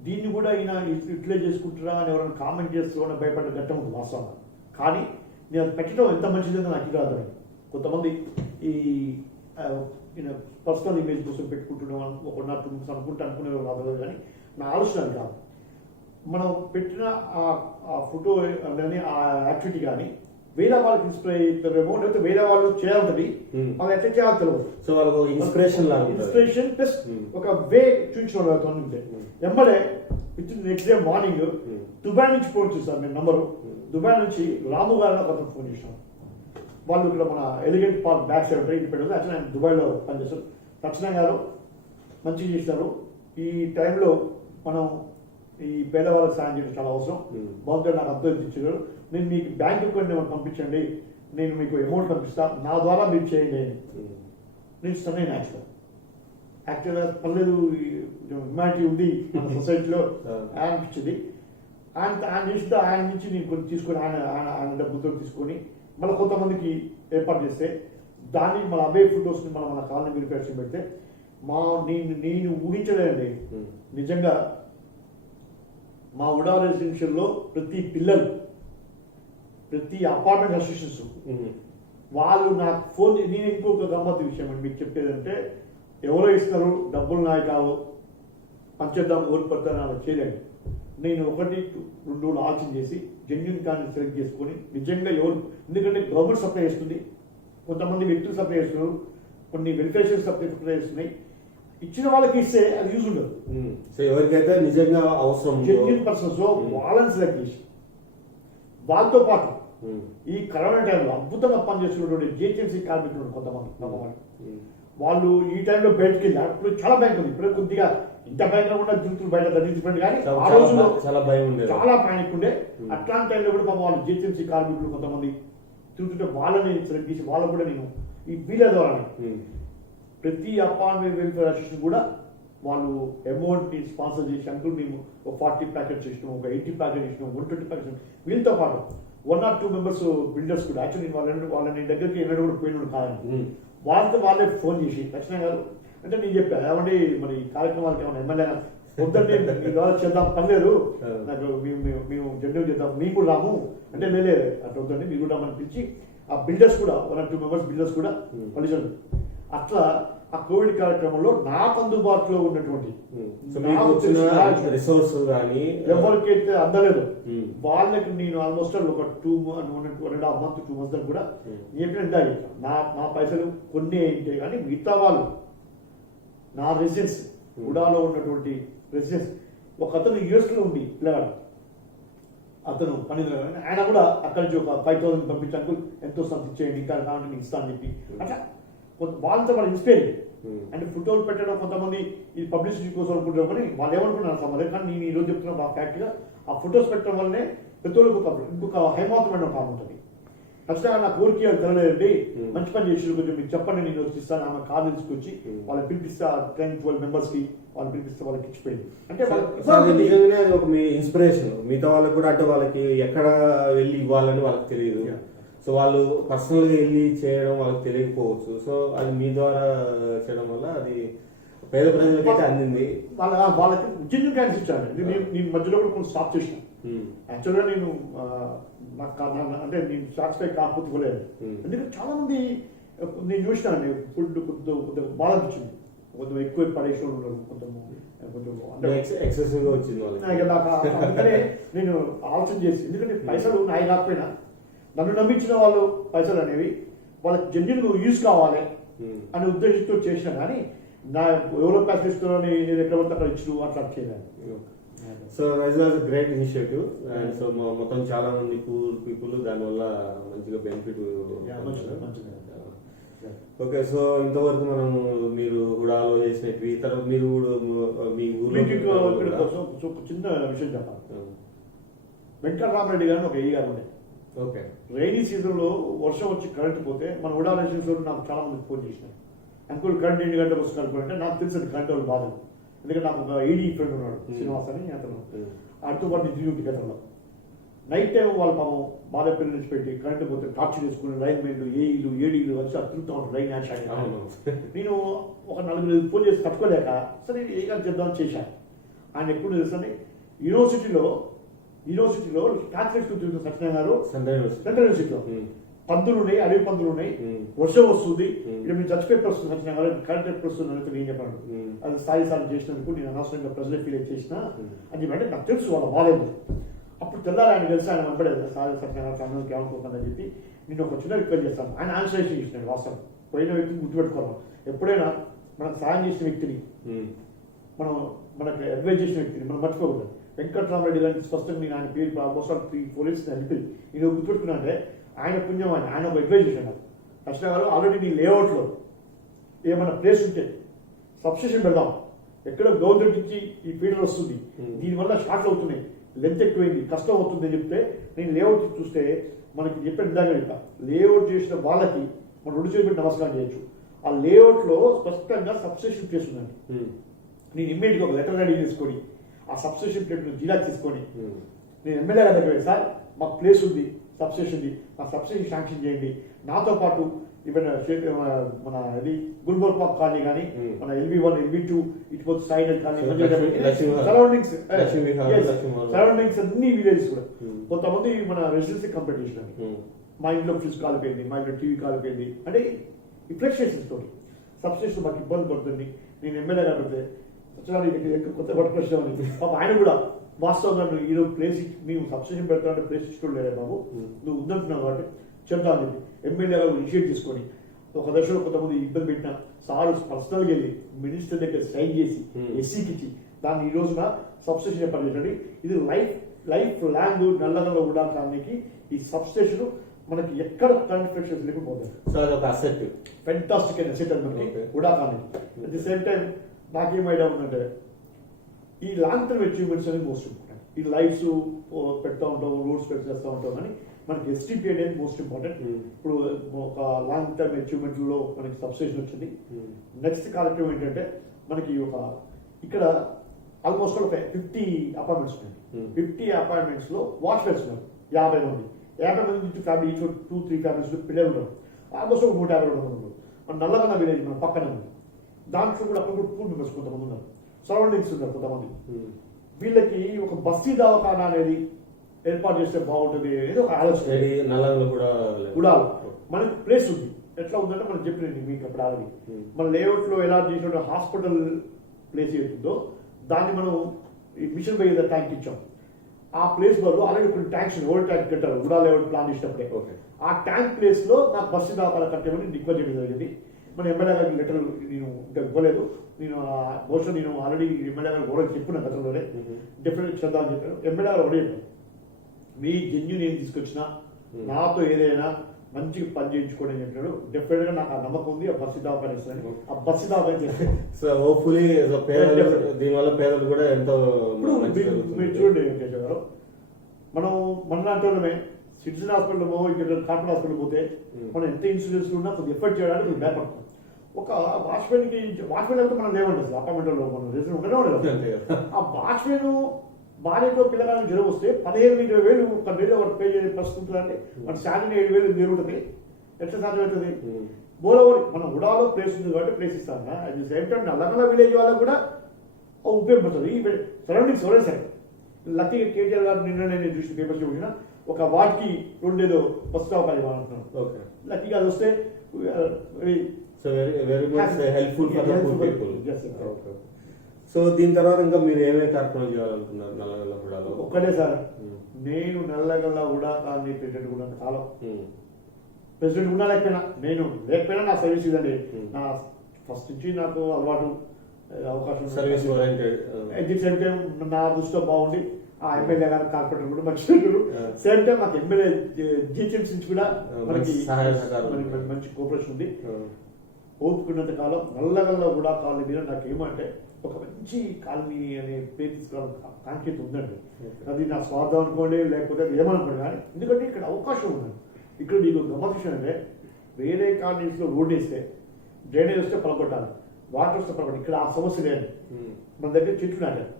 దీన్ని కూడా ఈయన యూటిలైజ్ చేసుకుంటారా అని ఎవరైనా కామెంట్ చేస్తారో భయపడ్డ ఘట్టం ఉంది వాస్తవంగా. కానీ నేను అది పెట్టడం ఎంత మంచిదని నాకు కాదు. కొంతమంది ఈ పర్సనల్ ఇమేజ్ కోసం పెట్టుకుంటున్నాం అనుకునే రాదు. కానీ నా ఆలోచన కాదు. మనం పెట్టిన ఆ ఫోటో కానీ ఆ యాక్టివిటీ కానీ వేరే వాళ్ళకి ఇన్స్పైర్ అవుతారేమో, లేకపోతే వేరే వాళ్ళు చేయాలి వాళ్ళు ఎట్లా చేయాలి తెలియదు. సో వాళ్ళకు ఇన్స్పిరేషన్ ప్లస్ ఒక వే చూపించడం ఉంటే ఎంబడే with next day morning Dubai నుంచి ఫోన్ చేశాను నేను నంబరు. దుబాయ్ నుంచి రాము గారిని ఒక ఫోన్ చేశాను. వాళ్ళు ఇక్కడ మన ఎలిగెంట్ పార్క్ బ్యాక్ సైడ్ ఉంటాయి. ఇది పెట్టారు. యాక్చువల్లీ ఆయన దుబాయ్లో పనిచేస్తారు. రచన గారు మంచిగా చేస్తారు. ఈ టైంలో మనం ఈ పేదవాళ్ళకి సాయం చేయడం చాలా అవసరం. Hmm. బాగుంటుంది, నాకు అర్థం ఇచ్చారు. నేను మీకు బ్యాంక్ అకౌంట్ ఏమైనా పంపించండి, నేను మీకు అమౌంట్ పంపిస్తా, నా ద్వారా మీరు చేయండి అని నేను ఇస్తాను. నేను యాక్చువల్గా పర్లేదు, హ్యుమానిటీ ఉంది మన సొసైటీలో అనిపించింది. ఆయన నుంచి నేను కొన్ని తీసుకొని ఆయన డబ్బులతో తీసుకొని మళ్ళీ కొంతమందికి ఏర్పాటు చేస్తే దాన్ని మన అబే ఫొటోస్ని మన కాలనీ వెరిఫికేషన్ పెడితే నేను ఊహించలేదండి. నిజంగా మా ఉడా రెసిడెన్షియల్లో ప్రతి పిల్లలు, ప్రతి అపార్ట్మెంట్ అసోసియేషన్స్ వాళ్ళు నాకు ఫోన్, నేను ఇంకొక గమ్మత్తు విషయం అండి మీకు చెప్పేదంటే, ఎవరో ఇస్తారు డబ్బులు నాయి కావు పంచేద్దాం ఓటు పడతాను అలా చేయలేండి. నేను 1-2 రోజులు ఆలోచన చేసి జెన్యున్ కార్డు సెలెక్ట్ చేసుకొని నిజంగా ఎవరు, ఎందుకంటే గవర్నమెంట్ సప్లై చేస్తుంది, కొంతమంది వ్యక్తులు సప్లై చేస్తున్నారు, కొన్ని వెరిఫికేషన్ సప్లై చేస్తున్నాయి. ఇచ్చిన వాళ్ళకి ఇస్తే అది యూజ్ ఉండదు. సో ఎవరికైతే నిజంగా అవసరం జెన్యున్ పర్సన్స్ వాళ్ళని సెలెక్ట్ చేసి వాళ్ళతో పాటు ఈ కరోనా టైంలో అద్భుతంగా పనిచేస్తున్నటువంటి జిహెచ్ఎంసీ కార్మికులు కొంతమంది వాళ్ళు ఈ టైంలో బయటకు వెళ్ళి, అప్పుడు చాలా భయం ఉంది, ఇప్పుడు కొద్దిగా ఇంత భయంగా కూడా దిగుతులు బయట ధరించుకోండి, కానీ ఆ రోజుల్లో చాలా భయం ఉండేది, చాలా పానిక్ ఉండే. అట్లాంటి టైంలో కూడా పాపం వాళ్ళు జిహెచ్ఎంసీ కార్మికులు కొంతమంది తిరుగుతుంటే వాళ్ళని సెలెక్ట్ చేసి వాళ్ళకు కూడా నేను ఈ వీళ్ళ ద్వారా ప్రతి అపార్ట్మెంట్ వెల్ఫేర్ అసోసియేషన్ కూడా వాళ్ళు అమౌంట్ని స్పాన్సర్ చేసి, అంకుల్ మేము ఒక 40 ప్యాకెట్స్ ఇచ్చినాం, ఒక 80 ప్యాకెట్ ఇచ్చినాం, 120 ప్యాకెట్స్, వీళ్ళతో పాటు 1 or 2 మెంబర్స్ బిల్డర్స్ కూడా యాక్చువల్లీ వాళ్ళని దగ్గరికి ఎన్నడూ కూడా పోయిన కాదని వాళ్ళతో వాళ్ళే ఫోన్ చేసి, లక్ష్మణ్ గారు అంటే నేను చెప్పాను ఏమండి మరి ఈ కార్యక్రమాలకి ఏమైనా ఎమ్మెల్యే వద్దండి మీ ద్వారా చేద్దాం, పర్లేదు నాకు మేము జెండర్ చేద్దాం, మేము కూడా రాము అంటే లేదు అట్లా వద్దండి మీరు కూడా రామని పిలిచి ఆ బిల్డర్స్ కూడా 1 or 2 మెంబర్స్ బిల్డర్స్ కూడా పలిచారు. అట్లా ఆ కోవిడ్ కార్యక్రమంలో నాకు అందుబాటులో ఉన్నటువంటి రిసోర్స్ కానీ ఎవరికైతే అందలేదు వాళ్ళకి నేను ఆల్మోస్ట్ ఒక 1.5 months 2 months కూడా చెప్పినట్టు నా పైసలు కొన్ని ఏంటే కానీ మిగతా వాళ్ళు నా రెసిడెన్స్ ఉడాలో ఉన్నటువంటి రెసిడెన్స్, ఒక అతను యూఎస్లో ఉండి పిల్లగాడు, అతను పని ఆయన కూడా అక్కడి నుంచి ఒక 5,000 పంపించాను, ఎంతో సంత ఇచ్చేయండి ఇంకా కావాలంటే మీకు ఇస్తాను చెప్పి అట్లా వాళ్ళతో వాళ్ళు ఇన్స్పైర్ అంటే ఫోటోలు పెట్టడం కొంతమంది ఇది పబ్లిసిటీ కోసం అనుకుంటారు, కానీ వాళ్ళు ఏమనుకున్నారు సంబంధం. కానీ నేను ఈరోజు చెప్తున్నా ఆ ఫ్యాక్ట్గా ఆ ఫొటోస్ పెట్టడం వల్లనే పెద్దోళ్ళకి ఇంకొక హైమాతమైన కాలం ఉంటుంది. ఖచ్చితంగా నా కోరిక తెలలేదండి, మంచి పని చేసి కొంచెం మీకు చెప్పండి, నేను వచ్చిస్తాను. ఆమె కాదు తీసుకొచ్చి వాళ్ళకి పిలిపిస్తా 10-12 మెంబర్స్ కి వాళ్ళు పిలిపిస్తే వాళ్ళకి ఇచ్చిపోయింది. అంటే ఒక మీ ఇన్స్పిరేషన్ మిగతా వాళ్ళకి కూడా, అంటే వాళ్ళకి ఎక్కడ వెళ్ళి ఇవ్వాలని వాళ్ళకి తెలియదు, సో వాళ్ళు పర్సనల్ గా వెళ్ళి చేయడం వాళ్ళకి తెలియకపోవచ్చు, సో అది మీ ద్వారా చేయడం వల్ల అది పేద ప్రజలకి అయితే అందింది. వాళ్ళకి జెన్యున్ క్యాన్స్ ఇచ్చాను. నేను మధ్యలో కూడా కొంచెం స్టాప్ చేసిన. యాక్చువల్గా నేను అంటే నేను సాటిస్ఫై కాకపోతే పోలేదు, ఎందుకంటే చాలా మంది నేను చూసినాను ఫుడ్ కొద్దిగా బాధ అనిపించింది, కొంచెం ఎక్కువ పడేసిన కొంచెం ఎక్సెసివ్ గా వచ్చింది అందుకనే నేను ఆలోచన చేసి, ఎందుకంటే పైసలు నాయి కాకపోయినా నన్ను నమ్మించిన వాళ్ళు పైసలు అనేవి వాళ్ళకి జెన్యున్ యూజ్ కావాలి అనే ఉద్దేశంతో చేసిన, కానీ నా ఎవరో పైసలు ఇస్తున్నారో నేను ఎక్కడ పడితే అక్కడ ఇచ్చు అట్లా చేయలేదు. So it was great initiative and so మొత్తం చాలా మంది పూర్ పీపుల్ దానివల్ల మంచిగా బెనిఫిట్. ఓకే, సో ఇంతవరకు మనం మీరు హుడాలో చేసినవి తర్వాత మీరు మీ ఊళ్ళో చిన్న విషయం చెప్పాలి. వెంకటరామరెడ్డి గారిని ఒక ఏ గారు ఉండే. ఓకే, రైనీ సీజన్లో వర్షం వచ్చి కరెంట్ పోతే మన ఉడా రెసిడెన్స్లో నాకు చాలా మంది ఫోన్ చేసినారు, అంకుల్ కరెంట్ 2 గంటలకు వస్తుంది అనుకుంటే నాకు తెలిసింది కరెంట్ వాళ్ళు బాధలు. ఎందుకంటే నాకు ఒక ఏడీ ఫ్రెండ్ ఉన్నాడు శ్రీనివాస్ అని, అతను అటు పాటు డ్యూటీ గతంలో నైట్ టైం వాళ్ళ పాపం బాధ పిల్లలు నుంచి పెట్టి కరెంట్ పోతే టార్చ్ చేసుకుని లైన్ మెన్లు ఏడీలు వచ్చి తిరుగుతూ ఉంటారు లైన్ యాష్. నేను ఒక 4 ఫోన్ చేసి తట్టుకోలేక సరే ఏం చేద్దామని చేశాను. ఆయన ఎప్పుడు తెలుసండి యూనివర్సిటీలో క్యాథలిక్స్ సత్యనారాయణ గారు సెంట్రల్ యూనివర్సిటీలో పందులు ఉన్నాయి, అడవి పందులు ఉన్నాయి, వర్షం వస్తుంది, ఇక్కడ మీరు చచ్చిపోయే వస్తుంది సత్యనారాయణ గారు కరెంట్ ఎప్పుడు వస్తుంది అని నేను చెప్పాను. అది సారి చేసినందుకు నేను అనవసరంగా ప్రజలు ఫీల్ చేసిన అని చెప్పంటే నాకు తెలుసు వాళ్ళ బాలేదు. అప్పుడు తెల్లారి ఆయన కలిసి ఆయన వెంపడేది సారీ సత్యనారాయణ అన్నందుకు ఏమనుకోకుందని చెప్పి నేను ఒక చిన్న రిక్వెస్ట్ చేస్తాను. ఆయన ఆన్సర్ చేసినాడు. వాస్తవం పోయిన వ్యక్తిని గుర్తుపెట్టుకోవాలి, ఎప్పుడైనా మనకు సాయం చేసిన వ్యక్తిని మనకు అడ్వైజ్ చేసిన వ్యక్తిని మనం మర్చిపోకూడదు. వెంకటరామరెడ్డి గారిని స్పష్టంగా నేను ఆయన పేరు ఆల్మోస్ట్ 3-4 years అనిపి నేను గుర్తుపెట్టుకున్నా అంటే ఆయన పుణ్యం ఆయన ఒక అడ్వైజ్ చేశాడు. కృష్ణ గారు ఆల్రెడీ నీ లేఅవుట్లో ఏమైనా ప్లేస్ ఉంటే సబ్స్టేషన్ పెడదాం, ఎక్కడ గవర్నమెంట్ నుంచి ఈ ఫీడర్ వస్తుంది దీనివల్ల షార్ట్లు అవుతున్నాయి, లెంత్ ఎక్కువైంది, కష్టం అవుతుంది అని చెప్తే నేను లేఅవుట్ చూస్తే మనకి చెప్పిన ఇందాక చెప్తా, లేఅవుట్ చేసిన వాళ్ళకి మనం రెండు చేతులు పెట్టి నమస్కారం చేయొచ్చు. ఆ లేఅవుట్లో స్పష్టంగా సబ్స్టేషన్ ప్లేస్ ఉందండి. నేను ఇమ్మీడియట్గా ఒక లెటర్ రెడీ చేసుకొని ఆ సబ్స్టేషన్ ప్లేట్ జిరాక్స్ తీసుకొని నేను ఎమ్మెల్యే గారి దగ్గర సార్ మాకు ప్లేస్ ఉంది, సబ్స్టేషన్ ఉంది, మా సబ్స్టేషన్ శాంక్షన్ చేయండి, నాతో పాటు ఈవెన్ మన ఇది గుల్బర్గ్ పార్క్ కాలనీ కానీ మన LV1 LV2 ఇటు సైడ్ సరౌండింగ్స్ సరౌండింగ్స్ అన్ని విలేజెస్ కూడా కొంతమంది మన రెసిడెన్సీ కంప్లీట్ చేసినారు. మా ఇంట్లో ఫ్రిడ్జ్ కాలిపోయింది, మా ఇంట్లో టీవీ కాలిపోయింది అంటే ఈ ఫ్లక్చుయేషన్స్ తోటి సబ్స్టేషన్ మాకు ఇబ్బంది పడుతుంది. నేను ఎమ్మెల్యే కాబట్టి కొత్త పట్టుకొచ్చామని ఆయన కూడా వాస్తవంగా నువ్వు ఈరోజు ప్లేస్ మేము సబ్స్టేషన్ పెడతామంటే ప్లేస్ ఇచ్చుకోలేదే బాబు, నువ్వు ఉందంటున్నావు కాబట్టి చెప్తాను చెప్పి ఎమ్మెల్యే గారు ఇనిషియేట్ చేసుకొని ఒక దశలో కొంతమంది ఇబ్బంది పెట్టిన సార్ పర్సనల్గా వెళ్ళి మినిస్టర్ దగ్గర సైన్ చేసి ఎస్సీకి ఇచ్చి దాన్ని ఈ రోజున సబ్స్టేషన్ ఏర్పాటు చేయండి. ఇది లైఫ్ లాంగ్ నల్లగల్ల ఉడా కాలనీకి ఈ సబ్స్టేషన్ మనకి ఎక్కడ కన్స్ట్రక్షన్స్ లేకుండా పోతుంది. ఫెంటాస్టిక్ అయిన అసెట్ మనకి UDA colony. At the same time నాకేం ఐడియా ఉందంటే ఈ లాంగ్ టర్మ్ అచీవ్మెంట్స్ అనేది మోస్ట్ ఇంపార్టెంట్. ఈ లైఫ్స్ పెడతా ఉంటాం, రోడ్స్ చేస్తూ ఉంటాం, కానీ మనకి STP అనేది మోస్ట్ ఇంపార్టెంట్. ఇప్పుడు ఒక లాంగ్ టర్మ్ అచీవ్మెంట్లో మనకి సబ్స్టేషన్ వచ్చింది. నెక్స్ట్ కార్యక్రమం ఏంటంటే మనకి ఒక ఇక్కడ ఆల్మోస్ట్ ఒక 50 అపార్ట్మెంట్స్ ఉన్నాయి. 50 అపార్ట్మెంట్స్ లో వాచ్మెన్స్ ఉన్నారు 50 మంది. 50 మంది నుంచి ఫ్యామిలీ ఈచ్ 2-3 ఫ్యామిలీస్ పిల్లలు ఉన్నారు. ఆల్మోస్ట్ ఒక 150 ఉన్నారు. మన నల్లగన్న విలేజ్ మన పక్కనే ఉంది. దాంట్లో కూడా అక్కడ కూడా 2 మెంబర్స్ కొంతమంది ఉన్నారు, సరౌండింగ్స్ ఉన్నారు కొంతమంది. వీళ్ళకి ఒక బస్తీ దవాఖానా అనేది ఏర్పాటు చేస్తే బాగుంటుంది అనేది ఒక ఆలోచన. కూడా మనకి ప్లేస్ ఉంది. ఎట్లా ఉందంటే మనం చెప్పినది మీకు అప్పుడు ఆల్రెడీ మన లేఅవుట్ లో ఎలా చేసిన హాస్పిటల్ ప్లేస్ ఏతుందో దాన్ని మనం ఈ మిషన్ బై ట్యాంక్ ఇచ్చాం. ఆ ప్లేస్ బదులు ఆల్రెడీ కొన్ని ట్యాంక్స్ ఓల్డ్ ట్యాంక్ కట్టారు ఉడా లేఅవుట్ ప్లాన్ చేసినప్పుడే. ఆ ట్యాంక్ ప్లేస్ లో నాకు బస్సు దవాఖానా కట్టేమని రిక్వెస్ట్ చేయడం జరిగింది. మన ఎమ్మెల్యే గారికి లెటర్ నేను ఇంకా ఇవ్వలేదు. నేను బహుశా నేను ఆల్రెడీ ఎమ్మెల్యే గారు కూడా చెప్పిన గతంలోనే డెఫినెట్ చేద్దామని చెప్పాను. ఎమ్మెల్యే గారు ఒకటే చెప్పారు, మీ జన్యు నేను తీసుకొచ్చినా నాతో ఏదైనా మంచిగా పని చేయించుకోండి అని చెప్పినాడు. డెఫినెట్ గా నాకు ఆ నమ్మకం ఉంది. ఆ బస్సు దవాఖానా ఇస్తాను. ఆ బస్సు దవాఖానా చేస్తాను. సో హోప్ఫుల్లీ దీనివల్ల పేదలు కూడా ఎంతో మీరు చూడండి వెంకటేశ్వర గారు, మనం మనలాంటి వాళ్ళమే సిటిజన్ హాస్పిటల్ ఇక్కడ కార్పొరేట్ హాస్పిటల్ పోతే మనం ఎంత ఇన్సూరెన్స్ ఉన్నా కొద్దిగా ఎఫర్ట్ చేయడానికి మేము భయపడతాం. ఒక వాచ్మెన్ అయితే మనం లేవండి అసలు అపార్ట్మెంట్లో మనం రీజన్ ఉండనే ఉండదు. ఆ వాచ్మెన్ భార్యతో పిల్లగానికి జ్వరం వస్తే 15,000-20,000 ఒక డేలో ఒకటి పే చేసే పరిస్థితి ఉంటుందంటే మన శాలరీ 7,000 జరుగుతుంది. ఎట్లా సాధ్యమవుతుంది? బోలవరి మనం ఉడాలో ప్లేస్ ఉంది కాబట్టి ప్లేస్ ఇస్తాను. అది సేమ్ టైం నల్లగొండ విలేజ్ వాళ్ళకు కూడా ఉపయోగపడుతుంది. ఈ సరౌండింగ్స్ ఎవరైనా సరే లక్కీ కేటీఆర్ గారు నిన్న నేను చూసిన పేపర్స్ చూసిన ఒక వార్డ్కి 2 ఏదో బస్సు అవకాశం ఇవ్వాలంటున్నాను. లక్కీగా అది వస్తే సో దీని తర్వాత ఇంకా మీరు ఏమేమి కార్యక్రమం చేయాలనుకున్నారు నల్లగల్ల హుడాలో? ఒక్కటే సార్, నేను నల్లగల్ల హుడా కాలనీ ప్రెసిడెంట్ కూడా కాలం ప్రెసిడెంట్ కూడా లేకపోయినా నా సర్వీస్ ఇదండి. నా ఫస్ట్ నుంచి నాకు అలవాటు అవకాశం service oriented. At the same time నా దృష్టిలో బాగుండి ఆ ఎమ్మెల్యే గారు కార్పొరేటర్ కూడా మంచి సేమ్ టైం మాకు ఎమ్మెల్యే GHMC నుంచి కూడా మనకి మంచి కోఆపరేషన్ ఉంది. ఓపుకున్నంత కాలం నల్లగల్ల హుడా కాలనీ మీద నాకు ఏమంటే ఒక మంచి కాలనీ అనే పేరు తీసుకురావడం కాంక్షిత ఉందండి. అది నా స్వార్థం అనుకోండి లేకపోతే ఏమనుకోండి, కానీ ఎందుకంటే ఇక్కడ అవకాశం ఉందండి. ఇక్కడ నీకు గమనించిన అంటే వేరే కాలనీస్లో రోడ్ వేస్తే డ్రైనేజ్ వస్తే పలకొట్టాలి, వాటర్ వస్తే పలకొట్టాలి. ఇక్కడ ఆ సమస్య లేదు. మన దగ్గర చెట్లు నాటారు.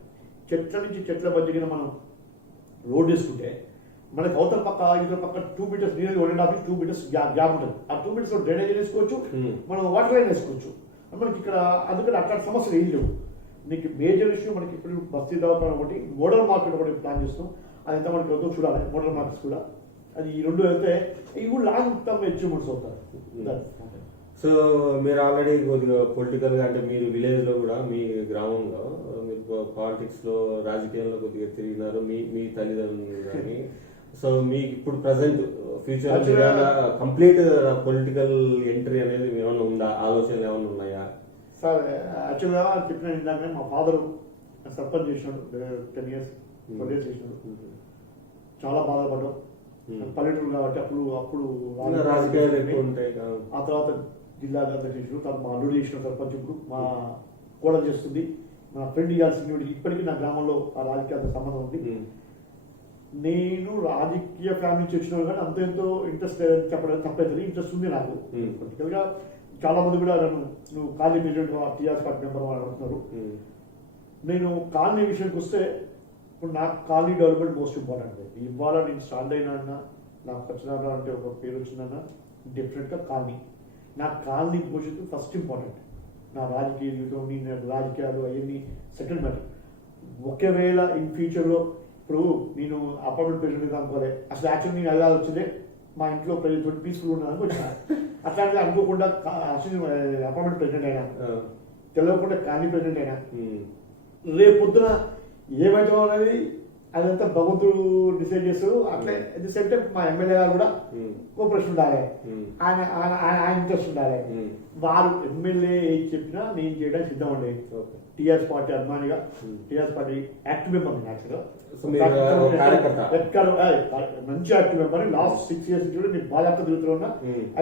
చెట్ల నుంచి చెట్ల మధ్యన మనం రోడ్ వేసుకుంటే మనకి అవతల పక్క ఇతర పక్క 2 మీటర్స్ నీరు 1.5 2 మీటర్స్ గ్యాప్ ఉంటుంది. ఆ 2 మీటర్స్ డ్రైనేజ్ వేసుకోవచ్చు, మనం వాటర్ లైన్ వేసుకోవచ్చు. మనకి ఇక్కడ అందుకని అట్లాంటి సమస్యలు ఏం లేవు. నీకు మేజర్ ఇష్యూ మనకి ఇప్పుడు బస్తీ దవాఖానా ఒకటి, మోడల్ మార్కెట్ ఒకటి ప్లాన్ చేస్తాం. అది ఎంత మనకి వద్దో చూడాలి. మోడల్ మార్కెట్స్ కూడా అది ఈ 2 వెళ్తే ఇవి కూడా లాంగ్ టర్మ్ అచీవ్మెంట్స్ అవుతారు. సో మీరు ఆల్రెడీ కొద్దిగా పొలిటికల్గా అంటే మీరు విలేజ్లో కూడా మీ గ్రామంలో మీరు పాలిటిక్స్లో రాజకీయంలో కొద్దిగా తిరిగినారు మీ తల్లిదండ్రులు కానీ. సో మీకు ఇప్పుడు present future complete political entry అనేది ఏమైనా ఉందా? ఆలోచనలు ఏమైనా ఉన్నాయా? సార్ యాక్చువల్గా చెప్పిన ఇందాక మా ఫాదరు సర్పంచ్ చేసినాడు 10 years 12 years చేసినాడు. చాలా బాధపడ్డాం. పల్లెటూరు కాబట్టి అప్పుడు రాజకీయాలు ఎక్కువ ఉంటాయి. ఆ తర్వాత జిల్లా అధ్యక్షుడు తర్వాత మా అల్లుడు చేసిన సర్పంచ్, ఇప్పుడు మా కోడలు చేస్తుంది. నా ఫ్రెండ్ ఇవ్వాల్సిన ఇప్పటికీ నా గ్రామంలో ఆ రాజకీయాలతో సంబంధం ఉంది. నేను రాజకీయ ఫ్యామిలీ నుంచి వచ్చిన కానీ అంత ఎంతో ఇంట్రెస్ట్ చెప్పడం తప్పైతుంది, ఇంట్రెస్ట్ ఉంది నాకు. పొలిటికల్గా చాలా మంది కూడా నువ్వు colony president TRS party member వాళ్ళు అడుగుతున్నారు. నేను కాలనీ విషయానికి వస్తే ఇప్పుడు నాకు కాలనీ డెవలప్మెంట్ మోస్ట్ ఇంపార్టెంట్. ఇవాళ నేను స్టార్ట్ అయినా నాకు సత్యనారాయణ అంటే ఒక పేరు వచ్చిందన్నా డెఫినెట్గా కాలనీ. నాకు కాలనీ భవిష్యత్తు ఫస్ట్ ఇంపార్టెంట్. నా రాజకీయ జీవితం రాజకీయాలు అవన్నీ సెకండ్ మ్యాటర్. ఒకవేళ ఇన్ ఫ్యూచర్లో ఇప్పుడు నేను అపార్ట్మెంట్ ప్రెసిడెంట్ అనుకోలే, అసలు యాక్చువల్ నేను వెళ్ళాలి వచ్చిందే మా ఇంట్లో ప్రజలతో పీస్ఫుల్ ఉన్నాను వచ్చిన. అట్లాంటిది అనుకోకుండా అపార్ట్మెంట్ ప్రెసిడెంట్ అయినా, తెలియకుండా కాలనీ ప్రెసిడెంట్ అయినా, రేపు పొద్దున ఏమవుతాం అనేది అదంతా భగవంతుడు డిసైడ్ చేస్తారు. అట్లే అట్ ది సేమ్ టైం మా ఎమ్మెల్యే గారు కూడా కోఆపరేషన్ ఉండాలి, ఆయన ఇంట్రెస్ట్ ఉండాలి. వారు ఎమ్మెల్యే ఏది చెప్పినా నేను చేయడానికి సిద్ధం ఉండే. టీఆర్ఎస్ పార్టీ అభిమానిగా, టీఆర్ఎస్ పార్టీ యాక్టివ్ మెంబర్ యాక్చువల్గా మంచి యాక్టివ్ మెంబర్. లాస్ట్ 6 years నుంచి కూడా నేను బాధ్యత తిరుగుతున్నా.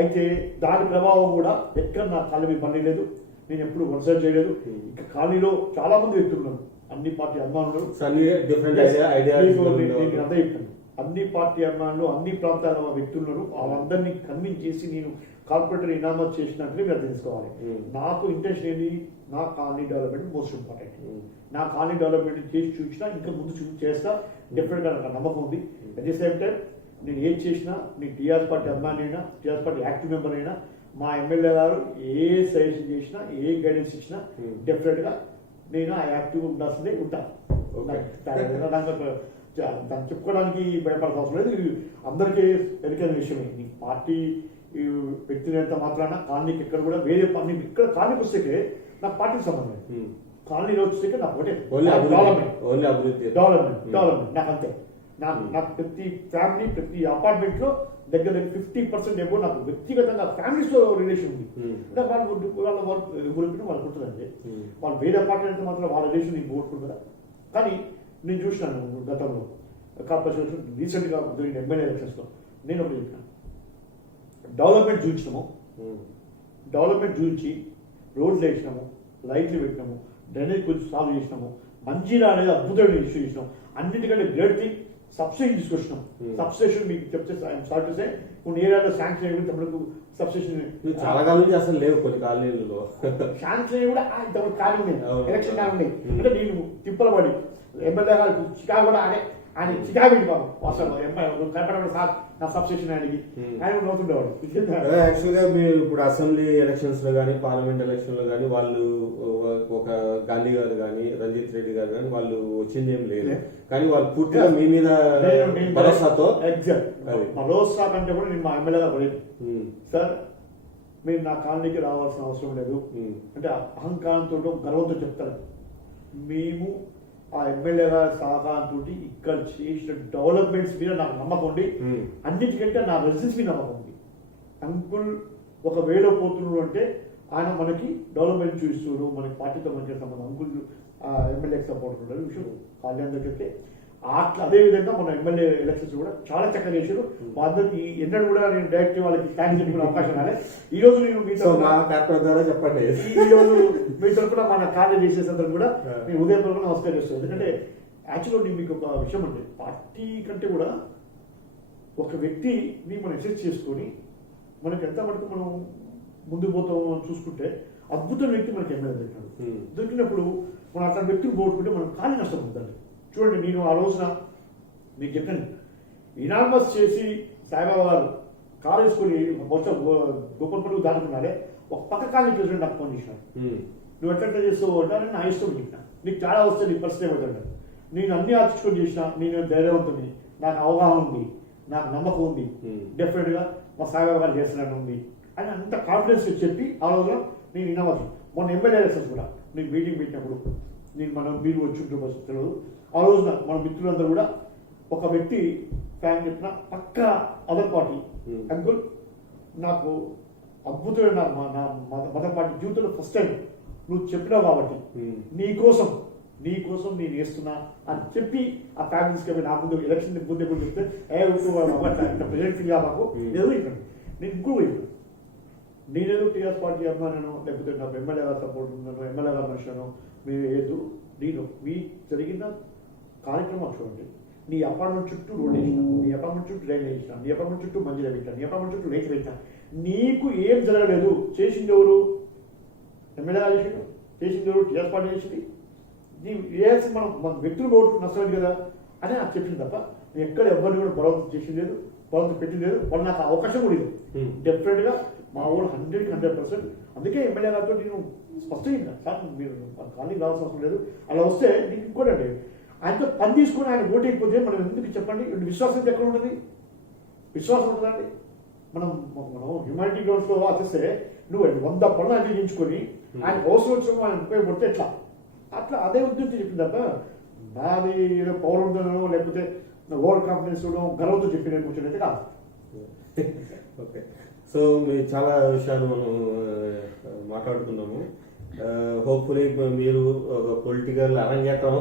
అయితే దాని ప్రభావం కూడా ఎక్కడ నా కాళ్ళ మీద పని లేదు. నేను ఎప్పుడు వన్సైడ్ చేయలేదు. ఇంకా కాలనీలో చాలా మంది వ్యక్తులు అన్ని పార్టీ అభిమానులు, అన్ని పార్టీ అభిమానులు, అన్ని ప్రాంతాల వ్యక్తులను వాళ్ళందరినీ కన్విన్స్ చేసి నేను కార్పొరేటర్ ఇనామత్ చేసినట్టు మీరు తెలుసుకోవాలి. నాకు ఇంటెన్షన్ ఏంటి, నా కాలనీ డెవలప్మెంట్ మోస్ట్ ఇంపార్టెంట్. నా కాలనీ డెవలప్మెంట్ చేసి చూసినా ఇంకా ముందు చేస్తా, డెఫినెట్గా నాకు నమ్మకం ఉంది. అట్ ది సేమ్ టైం నేను ఏది చేసినా, నేను టీఆర్ఎస్ పార్టీ అభిమాని అయినా, టీఆర్ఎస్ పార్టీ యాక్టివ్ మెంబర్ అయినా, మా ఎమ్మెల్యే గారు ఏ సజెషన్ చేసినా, ఏ గైడెన్స్ ఇచ్చినా డెఫినెట్గా నేను ఆ యాక్టివ్ ఉండాల్సిందే ఉంటాను. దాన్ని చెప్పుకోవడానికి భయపడాల్సిన అవసరం లేదు. ఇది అందరికీ ఎన్నికైన విషయమే. నీ పార్టీ వ్యక్తినంత మాత్రాన కాలనీకి ఎక్కడ కూడా వేరే పని ఇక్కడ కాలనీకి వస్తే నాకు పార్టీకి సంబంధం లేదు. కాలనీలో వచ్చేసరికి నాకు ఒకటే డెవలప్మెంట్ నాకు అంతే. నాకు ప్రతి ఫ్యామిలీ, ప్రతి అపార్ట్మెంట్లో దగ్గర 50% ఏమో నాకు వ్యక్తిగతంగా ఫ్యామిలీస్లో రిలేషన్ ఉంది. అంటే వాళ్ళ వర్క్ గురించి వాళ్ళకు ఉంటుందండి. వాళ్ళు వేరే అపార్ట్మెంట్ మాత్రం వాళ్ళ రిలేషన్ నేను కోరుకుంటుంది కదా. కానీ నేను చూసినాను గతంలో కార్పొరేషన్ రీసెంట్గా జరిగిన ఎమ్మెల్యే ఎలక్షన్స్లో నేను ఒకటి చెప్పినాను, డెవలప్మెంట్ చూపించినాము, డెవలప్మెంట్ చూపించి రోడ్లు వేసినాము, లైట్లు పెట్టినాము, డ్రైనేజ్ కొంచెం సాల్వ్ చేసినాము, మంచిగా అనేది అద్భుతమైన ఇష్యూ చేసినాం. అన్నిటికంటే గ్రేట్ థింగ్ సబ్సిడీ తీసుకొచ్చినాం. సబ్స్టేషన్ మీకు చెప్తే సారీ టు సే కొన్ని ఏరియాలో శాంక్షన్ అయ్యి తమకు సబ్స్టేషన్ చాలా కాలం నుంచి అసలు లేవు కొన్ని కాలనీలలో. శాంక్షన్ అయ్యి కూడా ఇంతవరకు ఖాళీ ఉన్నాయి, ఎలక్షన్ ఖాళీ ఉన్నాయి. అంటే నేను తిప్పల పడి ఎమ్మెల్యే గారు చికాగో కూడా ఆయన చికాగో బాబు అసలు కనపడకుండా సార్ నా సబ్స్టేషన్ అడిగి ఆయన నవ్వుతుండేవాడు. యాక్చువల్గా మీరు ఇప్పుడు అసెంబ్లీ ఎలక్షన్స్ లో కానీ, పార్లమెంట్ ఎలక్షన్ లో కానీ వాళ్ళు ఒక గాంధీ గారు కానీ, రంజిత్ రెడ్డి గారు కానీ వాళ్ళు వచ్చింది ఏం లేదు. కానీ వాళ్ళు పూర్తిగా మీ మీద భరోసాతో, భరోసా కంటే కూడా నేను మా ఎమ్మెల్యే గారు పడేది, సార్ మీరు నా కాలనీకి రావాల్సిన అవసరం లేదు అంటే అహంకారంతో గర్వంతో చెప్తారు. మేము ఆ ఎమ్మెల్యే గారి సహకారంతో ఇక్కడ చేసిన డెవలప్మెంట్స్ మీద నాకు నమ్మకం ఉంది. అన్నిటికంటే నా రెసిడెన్స్ మీద నమ్మకం ఉంది. అంకుల్ ఒక వేలో పోతున్నాడు అంటే ఆయన మనకి డెవలప్మెంట్ చూపిస్తున్నాడు, మనకి పార్టీతో మనకి సంబంధం. అంకుల్ ఎమ్మెల్యేకి సపోర్ట్ ఉంటారు విషయం కళ్యాణ్ దగ్గరికి. అట్లా అదేవిధంగా మన ఎమ్మెల్యే ఎలక్షన్స్ కూడా చాలా చక్కగా చేశారు. వాళ్ళకి ఎన్నడూ కూడా నేను డైరెక్ట్ వాళ్ళకి థ్యాంక్స్ చెప్పుకునే అవకాశం రాలేదు. ఈ రోజు నేను మీతో చెప్పండి, ఈ రోజు మీ తరఫున మన కార్యం చేసేసందరూ కూడా మీ ఉదయపూర్వకంగా నమస్కారం చేస్తాను. ఎందుకంటే యాక్చువల్గా నేను మీకు ఒక విషయం అంటే పార్టీ కంటే కూడా ఒక వ్యక్తిని మనం అసెస్ చేసుకొని మనకి ఎంత మటుకు మనం ముందు పోతాం చూసుకుంటే అద్భుతమైన వ్యక్తి మనకి ఎమ్మెల్యే దొరికినాడు. దొరికినప్పుడు మనం అట్లాంటి వ్యక్తులు పోగొట్టుకుంటే మనం కానీ నష్టం ఉందండి. చూడండి, నేను ఆ రోజున మీకు చెప్పాను, ఇనామస్ చేసి సాయిబాబా గారు కారు వేసుకొని బొచ్చ గొప్పలు దాటుకున్నారే, ఒక పక్క కాలనీ ప్రెసిడెంట్ నాకు ఫోన్ చేసినాడు. నువ్వు ఎట్లా చేస్తావు అంటే నా ఇష్టం చెప్పిన, నీకు చాలా వస్తే నీ పరిస్థితి ఏమవుతాడు. నేను అన్ని ఆర్చుకొని చేసిన, నేను ధైర్యవంతుని, నాకు అవగాహన ఉంది, నాకు నమ్మకం ఉంది, డెఫినెట్గా మా సాయిబాబా గారు చేస్తున్నాను ఉంది అని అంత కాన్ఫిడెన్స్ చెప్పి ఆ రోజున నేను ఇనామస్ మొన్న ఎమ్మెల్యే ఎలక్షన్స్ కూడా నేను మీటింగ్ పెట్టినప్పుడు మీరు వచ్చి తెలియదు. ఆ రోజున మన మిత్రులందరూ కూడా ఒక వ్యక్తి ఫ్యాన్ చెప్పిన పక్క అదర్ పార్టీ అంకుల్ నాకు అద్భుతమైన నా మదర్ పార్టీ జీవితంలో ఫస్ట్ టైం నువ్వు చెప్పినావు కాబట్టి నీకోసం నేను వేస్తున్నా అని చెప్పి ఆ ఫ్యామిలీస్కి నా ముందు ఎలక్షన్ ముందే కూడా చెప్తే ప్రెసిడెంట్ ఫీల్ మాకు ఏదో ఇక్కడ నేను ఇంకో చెప్పాను, నేనేదో టీఆర్ఎస్ పార్టీ అభిమానను లేకపోతే నాకు ఎమ్మెల్యే గారు సపోర్ట్ ఉన్నాను, ఎమ్మెల్యే గారు మనిషిను మీరు ఏదో నేను మీ జరిగిన కార్యక్రమాలు చూడండి. నీ అపార్ట్మెంట్ చుట్టూ రోడ్ వేసినా, నీ అపార్ట్మెంట్ చుట్టూ రైలు వేసినా, నీ అపార్ట్మెంట్ చుట్టూ మంచిగా పెట్టినా, నీ అపార్ట్మెంట్ చుట్టూ రైతు పెట్టినా, నీకు ఏం జరగలేదు. చేసింది ఎవరు? ఎమ్మెల్యే చేసిండు. చేసింది ఎవరు? టీఆర్ఎస్ పార్టీ చేసింది. ఏఎస్ మనం మన వ్యక్తులు ఓటు నష్టమైంది కదా అని నాకు చెప్పింది తప్ప నేను ఎక్కడ ఎవరిని కూడా బలవంతం చేసింది లేదు, బలవంతం పెట్టింది లేదు. వాళ్ళు నాకు అవకాశం కూడా లేదు. డెఫినెట్గా మా ఊరు 100% అందుకే ఎమ్మెల్యే గారితో నేను స్పష్టంగా సార్ మీరు ఖాళీ రావాల్సిన అవసరం లేదు, అలా వస్తే నీకు ఇంకోటండి ఆయనతో పని తీసుకుని ఆయన ఓటు అయిపోతే మనం ఎందుకు చెప్పండి? విశ్వాసం ఎక్కడ ఉంటుంది? విశ్వాసం ఉంటుందండి. మనం హ్యూమానిటీ గ్రౌండ్స్లో వచ్చేస్తే నువ్వు 100 పనులు అందించుకొని ఆయన అవసరం వచ్చిన ఆయన ఉపయోగపడితే ఎట్లా? అట్లా అదే ఉద్దేశం చెప్పింది తప్ప నాది ఏదో పవర్ ఉందనో లేకపోతే ఓవర్ కాన్ఫిడెన్స్ గర్వంతో చెప్పిన కూర్చొని అయితే కాదు. ఓకే, సో మీరు చాలా విషయాలు మనం మాట్లాడుకున్నాము. హోప్ఫుల్లీ మీరు ఒక పొలిటికల్ అరంగేట్రం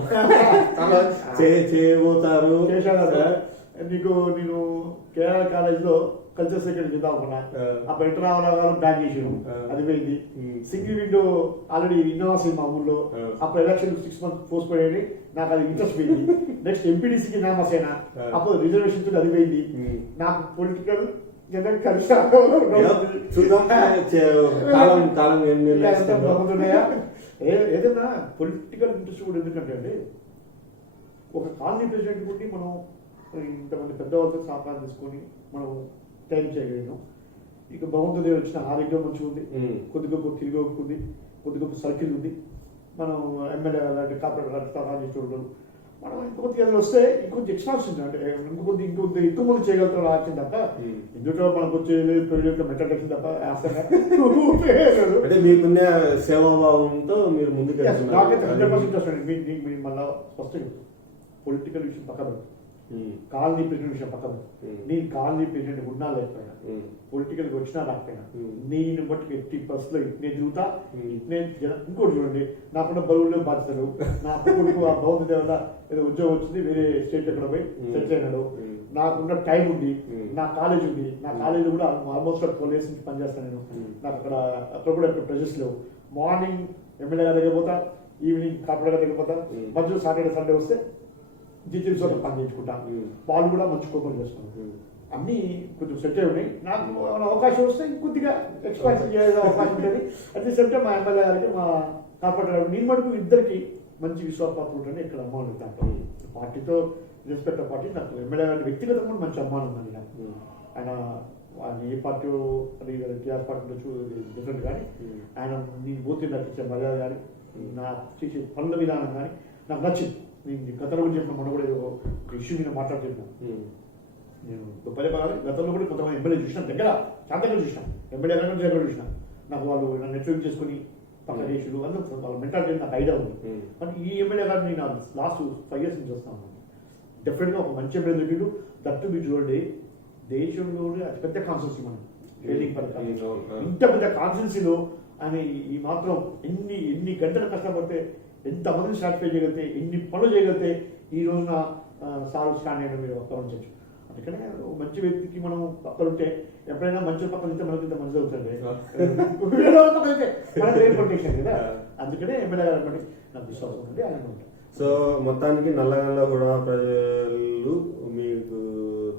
చేయబోతారు. నీకు నేను కేరళ కాలేజ్లో కల్చర్ సెక్రటరీ చేద్దాం అనుకున్నా. అప్పుడు ఎన్టీ రామారావు గారు బ్యాన్ చేసారు, అది పోయింది. సింగిల్ విండో ఆల్రెడీ ఇన్నోవాసి మా ఊళ్ళో అప్పుడు ఎలక్షన్ 6 months పోస్ట్ పోయింది, నాకు అది ఇంట్రెస్ట్ పోయింది. నెక్స్ట్ ఎంపీడీసీకి నామసేన, అప్పుడు రిజర్వేషన్ అది పోయింది. నాకు పొలిటికల్ ఏదైనా పొలిటికల్ ఇంట్రెస్ట్ కూడా ఎందుకంటే అండి ఒక కాలనీ ప్రెసిడెంట్ ఉండి మనం ఇంతమంది పెద్దవాళ్ళతో సహకారం తీసుకొని మనం టైం చేయగలిగినాం. ఇక భగవంతుడు వచ్చిన ఆరోగ్యం మంచిగా ఉంది, కొద్ది గొప్ప తిరిగి ఉంది, కొద్ది గొప్ప సర్కిల్ ఉంది. మనం ఎమ్మెల్యే లాంటి కార్పొరేటర్ సహాయం చేసేవాళ్ళు మనం ఇంకొద్ది వస్తే ఇంకొంచెం ఎక్స్పాన్షన్ అంటే ఇంకొద్ది ఎక్కువ మంది చేయగలుగుతాం వచ్చింది తప్ప ఇందులో మనకు వచ్చేది మెట్టల్ వచ్చింది తప్ప అంటే మీకున్న సేవాభావంతో మీరు ముందుకు నాకైతే 100% వస్తుంది. మీరు మళ్ళీ స్పష్టంగా పొలిటికల్ విషయం పక్కన, కాలనీ ప్రెసిడెంట్ విషయం పక్కన, నేను కాలనీ ప్రెసిడెంట్ ఉన్నా లేకపోయినా పొలిటికల్కి వచ్చినా రాకపోయినా నేను బట్టి 80% ఇట్నే తిరుగుతా. ఇట్నే ఇంకోటి చూడండి, నాకున్న బరువుల్లో బాధ్యతలు, నా కొడుకు ఆ భౌతిక దేవత ఏదో ఉద్యోగం వచ్చింది వేరే స్టేట్ ఎక్కడ పోయి సెటిల్ అయినాడు, నాకున్న టైం ఉంది, నా కాలేజ్ ఉంది, నా కాలేజ్ కూడా ఆల్మోస్ట్ 12 years నుంచి పనిచేస్తాను నేను. నాకు అక్కడ కూడా ఎక్కువ ప్రెజెస్ లేవు. మార్నింగ్ ఎమ్మెల్యే గారి దగ్గర పోతా, ఈవినింగ్ కార్పొరేటర్ గారి దగ్గర పోతా, మధ్యలో సాటర్డే సండే వస్తే టీచర్స్ పని చేయించుకుంటాను. వాళ్ళు కూడా మంచి కోపం చేసుకుంటారు. అన్నీ కొంచెం సెట్ అయి ఉన్నాయి. నాకు అవకాశం వస్తే ఇంకొద్దిగా ఎక్స్పాన్షన్ చేయాల్సిన అవకాశం ఉంటుంది. అట్ ది సేమ్ టైం మా ఎమ్మెల్యే గారికి మా కార్పొరేటర్ గారికి నేను మటుకు ఇద్దరికి మంచి విశ్వాసపాత్ర ఉంటుంది. ఇక్కడ అమ్మాను దాంట్లో పార్టీతో రెస్పెక్ట్ పార్టీ నాకు ఎమ్మెల్యే గారి వ్యక్తిగతంగా మంచి అమ్మానం ఉందండి. నాకు ఆయన ఏ పార్టీ అది టీఆర్ పార్టీ డిఫరెంట్ కానీ ఆయన నేను పోతే నాకు ఇచ్చే మర్యాద కానీ నా చేసే పనుల విధానం కానీ నాకు నచ్చింది. నేను గతంలో కూడా చెప్పిన మొన్న కూడా ఒక ఇష్యూ మీద మాట్లాడుతున్నాను. నేను పదే పదాలు గతంలో కూడా కొంతమంది ఎమ్మెల్యే చూసినా దగ్గర శాంతంగా చూసినా, ఎమ్మెల్యే దగ్గర చూసినా. నాకు వాళ్ళు నన్ను నెట్వర్క్ చేసుకుని పక్క దేశులు అందరూ వాళ్ళ మెంటాలిటీ నాకు ఐడియా ఉంది. కానీ ఈ ఎమ్మెల్యే గారు నేను లాస్ట్ 5 years నుంచి వస్తాను. డెఫినెట్గా ఒక మంచి ఎమ్మెల్యే దొరికిండు. దట్టు మీరు చూడండి, దేశంలోనే అతిపెద్ద కాన్స్టిట్యూన్సీ మనం ట్రైనింగ్ పథకాలు, ఇంత పెద్ద కాన్స్టిట్యూన్సీలో ఆయన ఈ మాత్రం ఎన్ని గంటలు కష్టపడితే ఎంతమందిని సాటిస్ఫై చేయగలిగితే, ఎన్ని పనులు చేయగలిగితే ఈ రోజున సారు స్టాండ్ అయ్యడం మీరు గమనించవచ్చు. అందుకనే మంచి వ్యక్తికి మనం పక్కన ఉంటే ఎప్పుడైనా మంచి పక్కన ఉంటే మనకి ఇంత మంచి అవుతుంది కదా. అందుకనే ఎమ్మెల్యే గారు నాకు విశ్వాసం ఉంది ఆయన ఉంటారు. సో మొత్తానికి నల్లగొండ కూడా ప్రజలు మీకు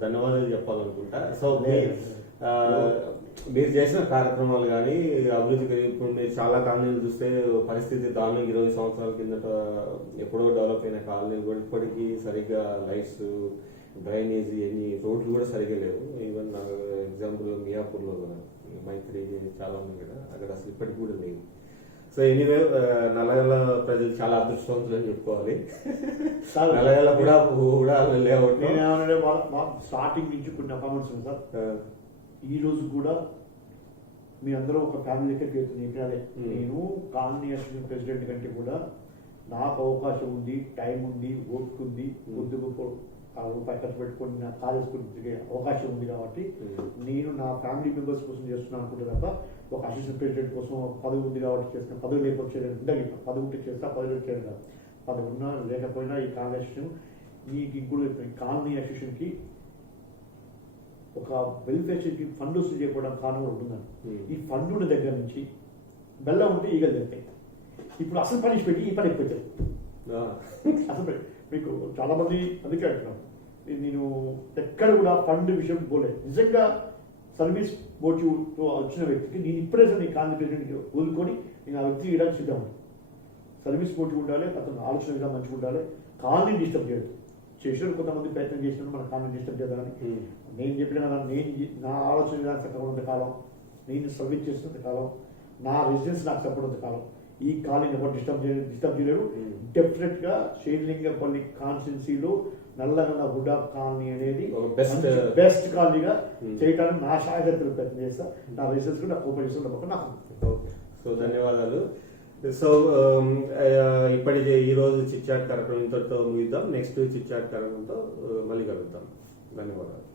ధన్యవాదాలు చెప్పాలనుకుంటా. సో మీరు చేసిన కార్యక్రమాలు కానీ అభివృద్ధి, ఇప్పుడు మీరు చాలా కాలనీలు చూస్తే పరిస్థితి దారుణంగా 20 సంవత్సరాల కిందట ఎప్పుడో డెవలప్ అయిన కాలనీలు కూడా ఇప్పటికీ సరిగ్గా లైట్స్, డ్రైనేజీ, ఎన్ని రోడ్లు కూడా సరిగ్గా లేవు. ఈవెన్ నాకు ఎగ్జాంపుల్ మియాపూర్లో కూడా మైత్రి చాలా ఉంది కదా, అక్కడ అసలు ఇప్పటికి కూడా లేవు. సో ఎనీవే నల్లగొండ ప్రజలు చాలా అదృష్టవంతులు అని చెప్పుకోవాలి. నల్లగొండ కూడా లేఅవుట్ స్టార్టింగ్ నుంచి కొన్ని అపార్ట్మెంట్స్ ఉంది సార్. ఈ రోజు కూడా మీ అందరూ ఒక ఫ్యామిలీ దగ్గరికి వెళ్తుంది. నేను కాలనీ అసోసియేషన్ ప్రెసిడెంట్ కంటే కూడా నాకు అవకాశం ఉంది, టైం ఉంది, ఓపిక ఉంది, పొద్దుకు రూపాయి ఖర్చు పెట్టుకొని నా కాలేజ్ తిరిగే అవకాశం ఉంది. కాబట్టి నేను నా ఫ్యామిలీ మెంబర్స్ కోసం చేస్తున్నాను అనుకుంటే తప్ప ఒక అసిస్టెంట్ ప్రెసిడెంట్ కోసం పదవి ఉంది కాబట్టి చేస్తాను. పదవి లేకపోతే ఉండదు, పదవి ఉంటే చేస్తా, పదవి చేయడం కాదు. పదవి ఉన్నా లేకపోయినా ఈ కాలనీ అసోసియేషన్ మీకు ఇంకోటి కాలనీ అసోసియేషన్కి ఒక వెల్ఫేర్ ఫండ్ వసూలు చేయకపోవడం కారణం ఉంటుందని. ఈ ఫండ్ ఉన్న దగ్గర నుంచి బెల్లం ఉంటే ఈగలు తింటాయి. ఇప్పుడు అసలు పనిష్ పెట్టి ఈ పని ఎక్కువ అసలు మీకు చాలా మంది అందుకే అంటున్నాం నేను ఎక్కడ కూడా ఫండ్ విషయం పోలేదు. నిజంగా సర్వీస్ మోటివ్తో వచ్చిన వ్యక్తికి నేను ఇప్పుడే నీ కాలనీ ప్రెసిడెంట్కి వదులుకొని నేను ఆ వ్యక్తికి ఇవ్వడానికి సిద్ధం. సర్వీస్ మోటివ్ ఉండాలి, అతను ఆలోచన విధానం మంచిగా ఉండాలి, కాలనీ డిస్టర్బ్ చేయదు. చేసిన కొంతమంది ప్రయత్నం చేసినప్పుడు మన కాలనీ డిస్టర్బ్ చేద్దామని నేను చెప్పిన కదా, నేను నా ఆలోచన విధానం చక్కగా ఉన్నంత కాలం, నేను సర్వీస్ చేసినంత కాలం, నా రెసిడెన్స్ నాకు సపోర్ట్ ఉన్నంత కాలం ఈ కాలనీ ఎవరు డిస్టర్బ్ చేయలేరు. డెఫినెట్గా షేర్లింగపల్లి కాన్స్టిట్యున్సీలో నల్లగొండ హుడా కాలనీ అనేది బెస్ట్ కాలనీగా చేయడానికి నా శాయశక్తులు ప్రయత్నం చేస్తా. నా రెసిడెన్స్ కూడా నాకు ఓపెన్ చేస్తున్న నాకు. సో ధన్యవాదాలు. సో ఇప్పటి ఈ రోజు చిట్ చాట్ కార్యక్రమం ఇంతటితో ముగిద్దాం. నెక్స్ట్ చిట్ చాట్ కార్యక్రమంతో మళ్ళీ కలుద్దాం. ధన్యవాదాలు.